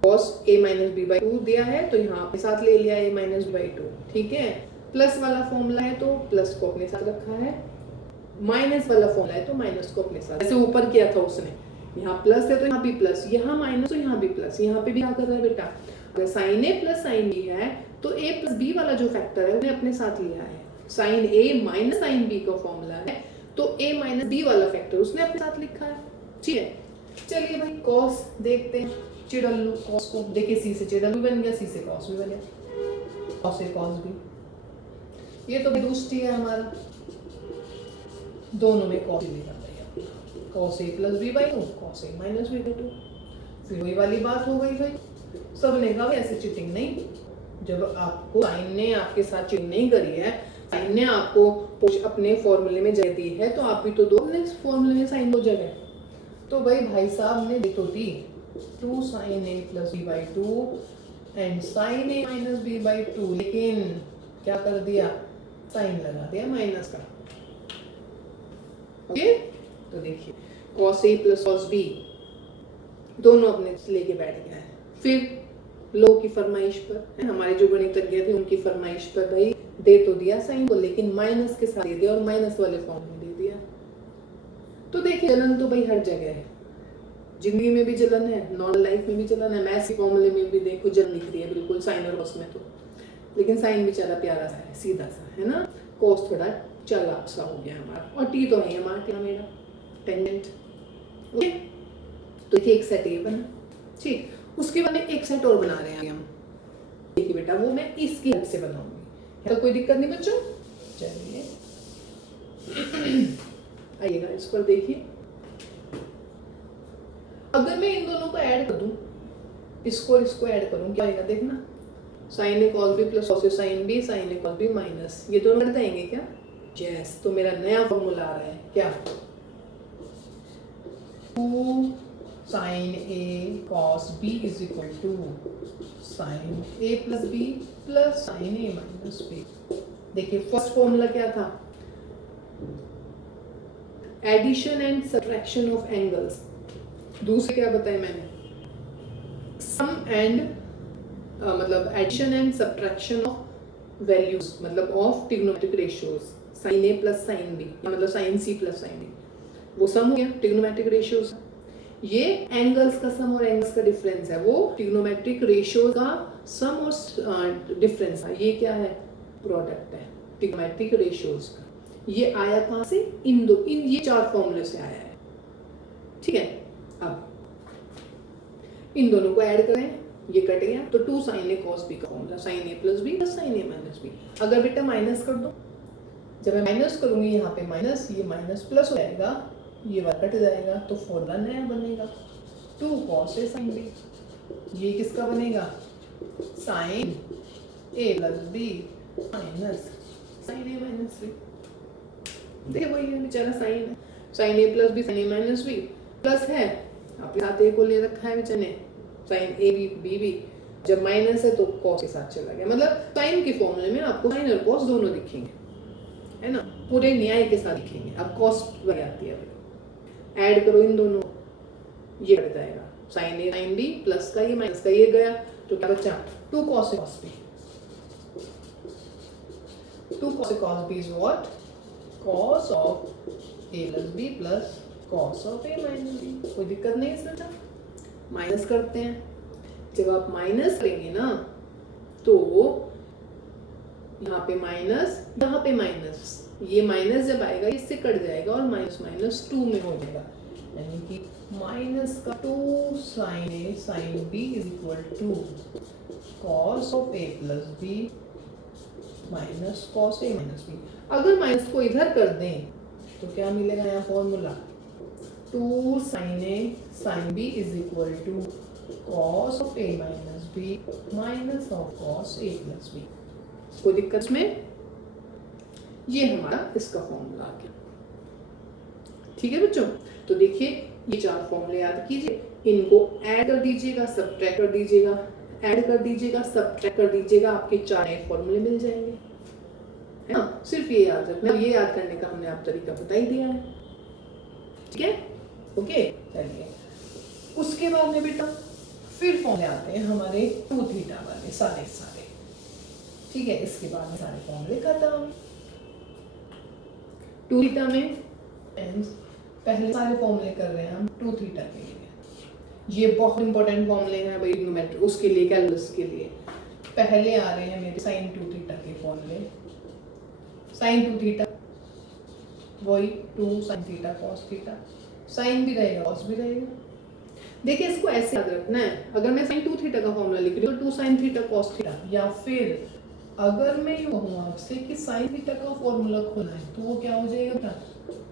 Cos A minus B by two दिया है तो यहाँ अपने साथ ले लिया A minus B by two, ठीक है। प्लस वाला फॉर्मूला है तो प्लस को अपने साथ रखा है, माइनस वाला फॉर्मूला है तो माइनस को अपने साथ, जैसे ऊपर किया था उसने, यहाँ प्लस है तो यहाँ भी प्लस, यहाँ माइनस तो यहाँ भी प्लस, यहाँ पे भी क्या कर रहा है बेटा, अगर sign A plus sine B है तो ए प्लस बी वाला जो फैक्टर है उन्हें अपने साथ लिया है। Sign A minus sine B का फॉर्मूला है तो ए माइनस बी वाला फैक्टर उसने अपने साथ लिखा है, ठीक है। चलिए भाई कॉस देखते हैं, चिड़ल्लू कॉस को देखिए, सी से चिड़ल्लू बन गया, सी से कॉस भी बन गया, कॉस ए कॉस बी, ये तो दोस्ती है हमारा, दोनों में कॉस भी बन गया, cos A plus B by two cos A minus B by two. फिर वही वाली बात हो गई भाई, सब ने कहा ऐसे चीटिंग नहीं, जब आपको साइन ने आपके साथ चीटिंग नहीं करी है, साइन ने आपको अपने फॉर्मूले में जगह दी है तो आप भी तो दो नेक्स्ट फॉर्मूले में साइन दो जगह। तो भाई साहब ने दी तो दी 2 sin a plus B by two and sine A minus B by two, लेकिन क्या कर दिया, साइन लगा दिया माइनस का, ओके। तो देखिए cos a plus cos b दोनों अपने लेके बैठ गया है। फिर लोग की फरमाइश पर, हमारे जो गणितज्ञ थे उनकी फरमाइश पर भाई दे तो दिया साइन को, लेकिन माइनस के साथ दे दिया और माइनस वाले फॉर्म में दे दिया। तो देखिए जलन तो भाई हर जगह है, जिंदगी में भी जलन है, नॉर्मल लाइफ में भी जलन है, मैथ्स के फॉर्मूले में भी देखो जलन लिख रही है बिल्कुल साइन और कॉस में, तो लेकिन साइन बेचारा प्यारा सा है, सीधा सा है ना, कॉस थोड़ा चालाक सा हो गया हमारा, और टी तो है हमारा मेरा टेंजेंट, ओके। तो देखिए एक सेट ए बना, ठीक। उसके बाद में एक सेट और बना रहे हैं हम, देखिए बेटा वो मैं इसकी हेल्प से बनाऊंगी, तो कोई दिक्कत नहीं बच्चों। चलिए आइएगा इस पर देखिए, अगर मैं इन दोनों को ऐड कर दूं, इसको और इसको ऐड करूं, क्या आएगा देखना, sign A cos B plus cos A sine B, sign A cos B minus, ये दोनों बढ़ जाएंगे क्या, यस। तो मेरा नया फॉर्मूला आ रहा है क्या, 2 sin a cos b is equal to sin a plus b plus sin a minus b। देखिए फर्स्ट फॉर्मूला क्या था, addition and subtraction of angles. दूसरे क्या बताया मैंने, सम एंड मतलब addition and subtraction of values, मतलब of trigonometric ratios, sine A plus sine B, मतलब sine C plus sine B, वो सम हो गया ट्रिग्नोमेट्रिक रेशियोज। ये एंगल्स का सम और एंगल्स का डिफरेंस है, वो ट्रिग्नोमेट्रिक रेशियो का सम और डिफरेंस है। ये क्या है, प्रोडक्ट है ट्रिग्नोमेट्रिक रेशियोज का। ये आया कहाँ से, इन ये चार फॉर्मूले से आया है, ठीक है। अब इन दोनों को ऐड करें, ये कट गया तो 2 sin a cos b का formula, sin a plus b plus sin a minus b। अगर बेटा माइनस कर दो, जब मैं माइनस करूंगी यहाँ पे माइनस, ये माइनस प्लस हो जाएगा, ये वाला कट जाएगा, तो फॉर्मूला नया बनेगा 2 cos a sin b। ये किसका बनेगा, sin a plus b minus sin a minus b। देखिए वही है बेचारा साइन है, sin a plus b sin a minus b plus है, अपने साथ a को ले रखा है बेचारे ने, sin a b b, जब माइनस है तो cos के साथ चला गया, मतलब sin के फॉर्मूले में आपको sin और cos दोनों दिखेंगे, है ना, पूरे न्याय के साथ दिखेंगे। अब cos वही आती है, ऐड करो इन दोनों, ये कट जाएगा, sin a sin b plus का ये माइनस का ये गया, तो क्या बचा 2 cos a cos b, 2 cos A cos B is what? Cos of A plus B plus cos of A minus B. कोई दिक्कत नहीं इसमें ना, माइनस करते हैं। जब आप माइनस करेंगे ना तो यहाँ पे माइनस, यहाँ पे माइनस, ये माइनस जब आएगा इससे कट जाएगा और माइनस माइनस 2 में हो जाएगा, यानी कि माइनस का 2 sine A sine B is equal to cos of A plus B minus cos A minus B. अगर माइनस को इधर कर दें तो क्या मिलेगा यहाँ formula? 2 sine A sine B is equal to cos of A minus B minus of cos A plus B. कोई दिक्कत में? ये हमारा इसका फॉर्मूला आ गया। ठीक है बच्चों, तो देखिए ये 4 फॉर्मूले याद कीजिए, इनको ऐड कर दीजिएगा, सब्ट्रैक्ट कर दीजिएगा, ऐड कर दीजिएगा, सब्ट्रैक्ट कर दीजिएगा, आपके 4 नए फॉर्मूले मिल जाएंगे, है ना? सिर्फ ये याद रखना, ये याद करने का हमने आप तरीका बता ही दिया है। ठीक है, ओके। चलिए उसके बाद में बेटा फिर फॉर्मूले आते हैं हमारे 2 थीटा वाले सारे। ठीक है, इसके बाद में सारे फॉर्मूले खत्म। 2 थीटा में पहले सारे फॉर्मूले कर रहे हैं हम 2 थीटा के लिए। ये बहुत इंपॉर्टेंट फॉर्मूले हैं भाई ट्रिग्नोमेट्री, उसके लिए, कैलकुलस के लिए। पहले आ रहे हैं मेरे साइन 2 थीटा के फॉर्मूले। साइन 2 थीटा वही 2 sine theta cos theta, sine भी रहेगा कॉस भी रहेगा। देखिए इसको ऐसे याद रखना है, अगर मैं साइन 2 थीटा का फॉर्मूला लिख रही हूँ 2 साइन थीटा कॉस थीटा, या फिर अगर मैं यूँ कहूँ आपसे कि साइन थीटा का फॉर्मूला खोलना है तो वो क्या हो जाएगा?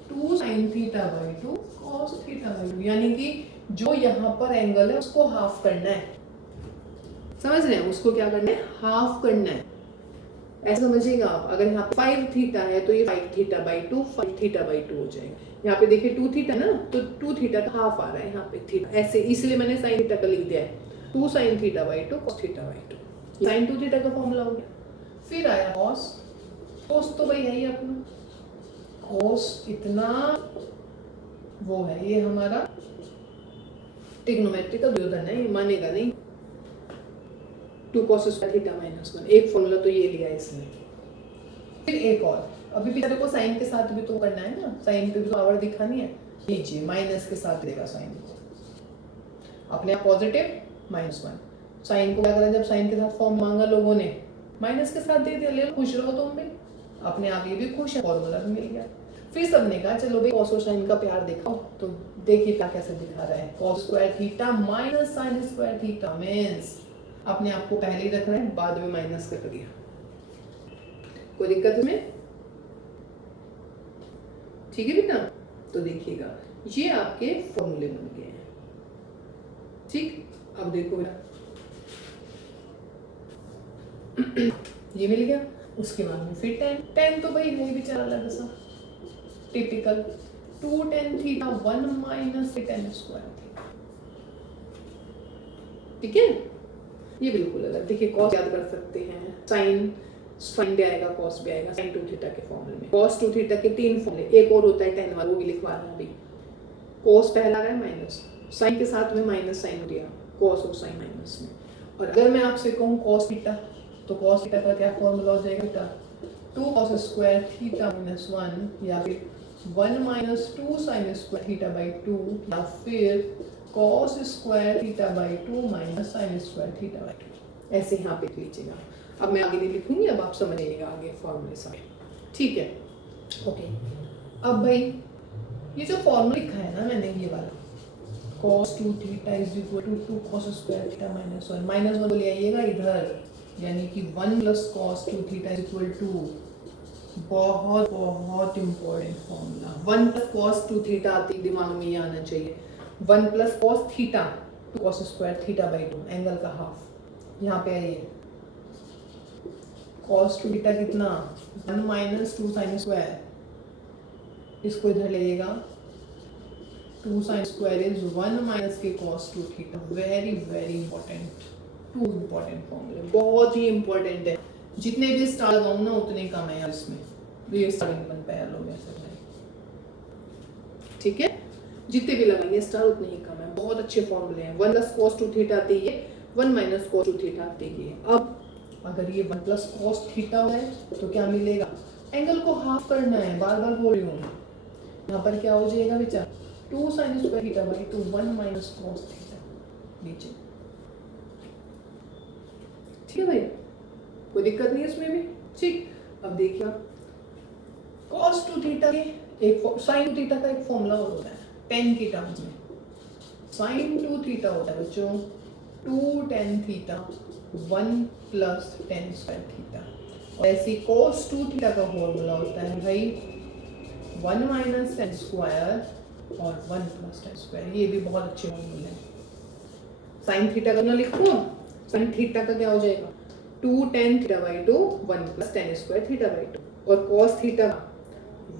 2 sine theta by 2 cos theta by 2, यानी कि जो यहाँ पर एंगल है उसको हाफ करना है। समझ रहे हैं? उसको क्या करना है? हाफ करना है। ऐसा समझिएगा आप, अगर यहाँ पे 5 थीटा है तो ये 5 थीटा बाई 2 5 थीटा बाई 2 हो जाएगा। यहाँ पे देखिए 2 थीटा ना, तो 2 थीटा का हाफ आ रहा है यहाँ पे थीटा, ऐसे इसलिए मैंने साइन थीटा का लिख दिया है 2 sine theta by 2 cos theta by 2। Sine 2 theta का फॉर्मूला हो गया। फिर आया कॉस। कॉस तो भाई है ही अपना, कॉस इतना वो है, ये हमारा ट्रिग्नोमेट्री का दुर्योधन है, ये मानेगा नहीं। 2 cos स्क्वायर थीटा माइनस 1, एक फॉर्मूला तो ये लिया इसने। फिर एक और, अभी बेचारे को साइन के साथ भी तो करना है ना, साइन पे भी तो पावर दिखानी है। लीजिए माइनस के साथ देगा साइन को, अपने आप पॉजिटिव -1। साइन को क्या करा, जब साइन के साथ फॉर्म मांगा लोगों ने, माइनस के साथ दे दिया, ले लो, खुश रहो तुम भी, अपने आप ये भी खुश है, फॉर्मूला भी मिल गया। फिर सबने कहा चलो भाई कॉस और साइन का प्यार दिखाओ, तो देखिए क्या कैसे दिखा रहा है, cos square theta minus sine square theta, means अपने आप को पहले ही रख रहे हैं, बाद में माइनस कर दिया। कोई दिक्कत इसमें? ठीक है बेटा, तो देखिएगा ये आपके फॉर्मूले बन गए हैं। ठीक, अब देखो बेटा ये मिल गया। उसके बाद में फिर tan तो भाई है बेचारा अलग सा typical 2 tan theta 1 minus tan square theta. ठीक है, ये बिल्कुल अलग। देखिए कॉस याद कर सकते हैं, साइन भी आएगा कॉस भी आएगा साइन 2 थीटा के फॉर्मूले में। cos 2 थीटा के 3 फॉर्मूले, एक और होता है tan वाला, वो भी लिखवा रहा हूं अभी। cos पहला रहा है माइनस, साइन के साथ में माइनस साइन दिया, cos और साइन माइनस में। और अगर मैं आपसे कहूँ cos थीटा, तो cos थीटा का क्या फॉर्मूला हो जाएगा बेटा? 2 cos स्क्वायर थीटा माइनस 1, या फिर 1 minus 2 sign square theta by 2, या फिर cos square theta by 2 minus sine square theta by 2। ऐसे यहाँ पे लीजिएगा। अब मैं आगे नहीं लिखूंगी, अब आप समझिएगा आगे फॉर्मूले सारे। ठीक है, ओके। अब भाई ये जो फॉर्मूला लिखा है ना मैंने, ये वाला cos 2 theta is equal to 2 cos square theta minus 1, minus 1 को ले आइएगा इधर, यानी कि 1 plus cos 2 theta is equal to, बहुत बहुत important formula, 1 plus cos 2 theta आती दिमाग में ये आना चाहिए। 1 plus cos theta 2 cos square theta by 2, angle का हाफ। यहाँ पे आइए, cos 2 थीटा कितना? 1 माइनस 2 साइन स्क्वायर, इसको इधर ले जाइएगा, 2 साइन स्क्वायर इज 1 माइनस के cos 2 theta. Very very important, 2 important फॉर्मूले, बहुत ही इंपॉर्टेंट है। जितने भी स्टार लगाऊं ना उतने कम है यार इसमें, तो ये स्टार नहीं बन पाया लोग ऐसे। ठीक है, जितने भी लगाएंगे स्टार उतने ही कम है, बहुत अच्छे फॉर्मूले हैं। 1 प्लस cos 2 थीटा आती है, 1 माइनस cos 2 थीटा आती है। अब अगर ये 1 प्लस कॉस थीटा है तो क्या मिलेगा, एंगल को हाफ करना है, बार बार बोल रही हूँ। यहाँ पर क्या हो जाएगा बेटा, 2 sign square theta by 2 1 minus cos theta नीचे। ठीक है भाई, कोई दिक्कत नहीं है इसमें भी। ठीक, अब देखिए कॉस 2 थीटा के एक साइन 2 थीटा का एक फॉर्मूला होता है tan की टर्म्स में। साइन 2 थीटा होता है बच्चों 2 tan theta 1 plus tan square theta, और ऐसी cos 2 थीटा का फॉर्मूला होता है भाई 1 माइनस tan स्क्वायर और 1 प्लस tan स्क्वायर। ये भी बहुत अच्छे फॉर्मूले हैं। साइन थीटा का ना लिखो, साइन थीटा का क्या हो जाएगा 2 tan theta by 2 1 plus tan square theta by 2, और cos theta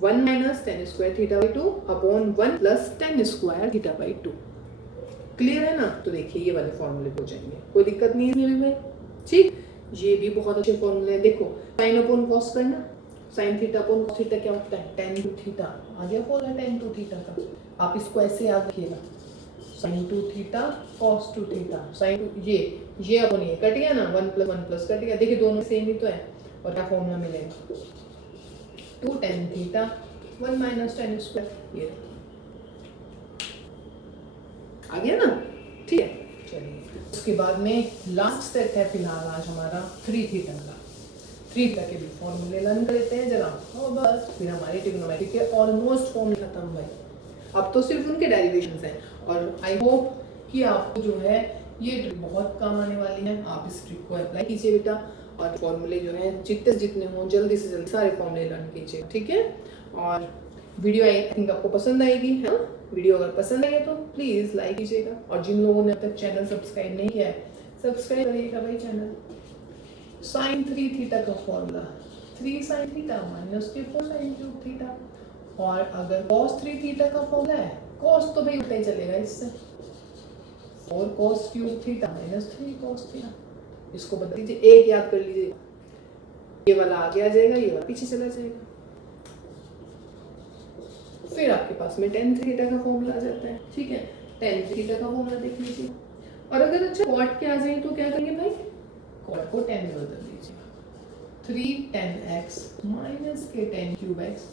1 minus tan square theta by 2 upon 1 plus tan square theta by 2। Clear है ना? तो देखिए ये वाले फॉर्मूले हो जाएंगे, कोई दिक्कत नहीं है इसमें भी भाई। ठीक, ये भी बहुत अच्छे फॉर्मूले हैं। देखो साइन अपॉन कॉस करना, sine theta upon cos theta क्या होता है tan 2 थीटा, आ गया फॉर्मूला tan 2 थीटा का। आप इसको ऐसे याद रखिएगा, sine 2 theta cos 2 theta, sine ये अपॉन ये कट गया ना, 1 प्लस कट गया। देखिए दोनों सेम ही तो है, और क्या फॉर्मूला मिलेगा 2 tan theta 1 minus tan square, ये आ गया ना। ठीक है, चलिए उसके बाद में लास्ट स्टेप है फिलहाल आज हमारा 3 थीटा का। 3 थीटा के भी फॉर्मूले लर्न करते हैं जरा, और बस फिर हमारी ट्रिग्नोमेट्री के ऑलमोस्ट फॉर्मूले खत्म भाई। अब तो सिर्फ उनके डेरिवेशंस हैं, और आई होप कि आपको जो है ये ट्रिक बहुत काम आने वाली है। आप इस ट्रिक को अप्लाई कीजिए बेटा, और फॉर्मूले जो है जितने हों जल्दी से जल्दी सारे फॉर्मूले लर्न कीजिए। ठीक है, और वीडियो आई थिंक आपको पसंद आएगी, है ना? वीडियो अगर पसंद आए तो प्लीज़ लाइक कीजिएगा, और जिन लोगों ने अब तक चैनल सब्सक्राइब नहीं किया है सब्सक्राइब करिएगा भाई चैनल। साइन 3 थीटा का फॉर्मूला 3 साइन थीटा माइनस के 4 साइन क्यूब थीटा, और अगर cos 3 थीटा का फॉर्मूला है, cos तो भाई उल्टा ही चलेगा इससे, 4 cos cube theta minus 3 cos theta. इसको बता दीजिए, एक याद कर लीजिए, ये वाला आगे आ जाएगा, ये वाला पीछे चला जाएगा। फिर आपके पास में tan थीटा का फॉर्मूला आ जाता है। ठीक है, tan थीटा का फॉर्मूला देख लीजिए, और अगर अच्छा cot के आ जाए तो क्या करेंगे भाई, cot को tan में बदल दीजिए, 3 tan x माइनस के tan cube x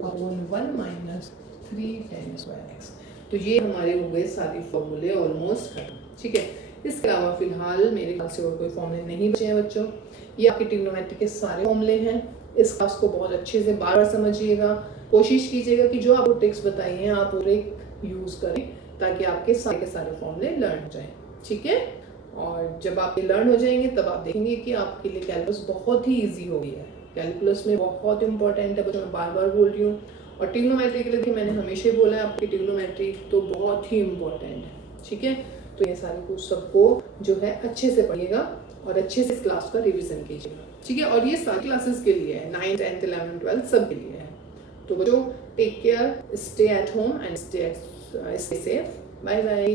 upon 1 minus 3 tan square x। तो ये हमारे हो गए सारे फॉर्मूले ऑलमोस्ट खत्म। ठीक है, इसके अलावा फिलहाल मेरे ख्याल से और कोई फॉर्मूले नहीं बचे हैं बच्चों। ये आपके ट्रिग्नोमेट्री के सारे फॉर्मूले हैं। इस क्लास को बहुत अच्छे से बार बार समझिएगा, कोशिश कीजिएगा कि जो आपको ट्रिक्स बताई हैं आप पूरे यूज़ करें, ताकि आपके सारे के सारे फॉर्मूले लर्न हो जाएं। ठीक है, और जब आप ये लर्न हो जाएंगे तब आप देखेंगे कि आपके लिए कैलकुलस बहुत ही ईजी हो गया है। कैलकुलस में बहुत इंपॉर्टेंट है, बच्चों मैं बार बार बोल रही हूँ, और ट्रिग्नोमेट्री के लिए मैंने हमेशा ही बोला है आपकी ट्रिग्नोमेट्री तो बहुत ही इम्पोर्टेंट है। ठीक है, तो ये सारे कुछ सबको जो है अच्छे से पढ़िएगा और अच्छे से इस क्लास का रिविजन कीजिएगा। ठीक है, और ये सारी क्लासेस के लिए है, 9th 10th 11th 12th सब के लिए है। तो बच्चों take care, stay at home and stay safe. Bye bye.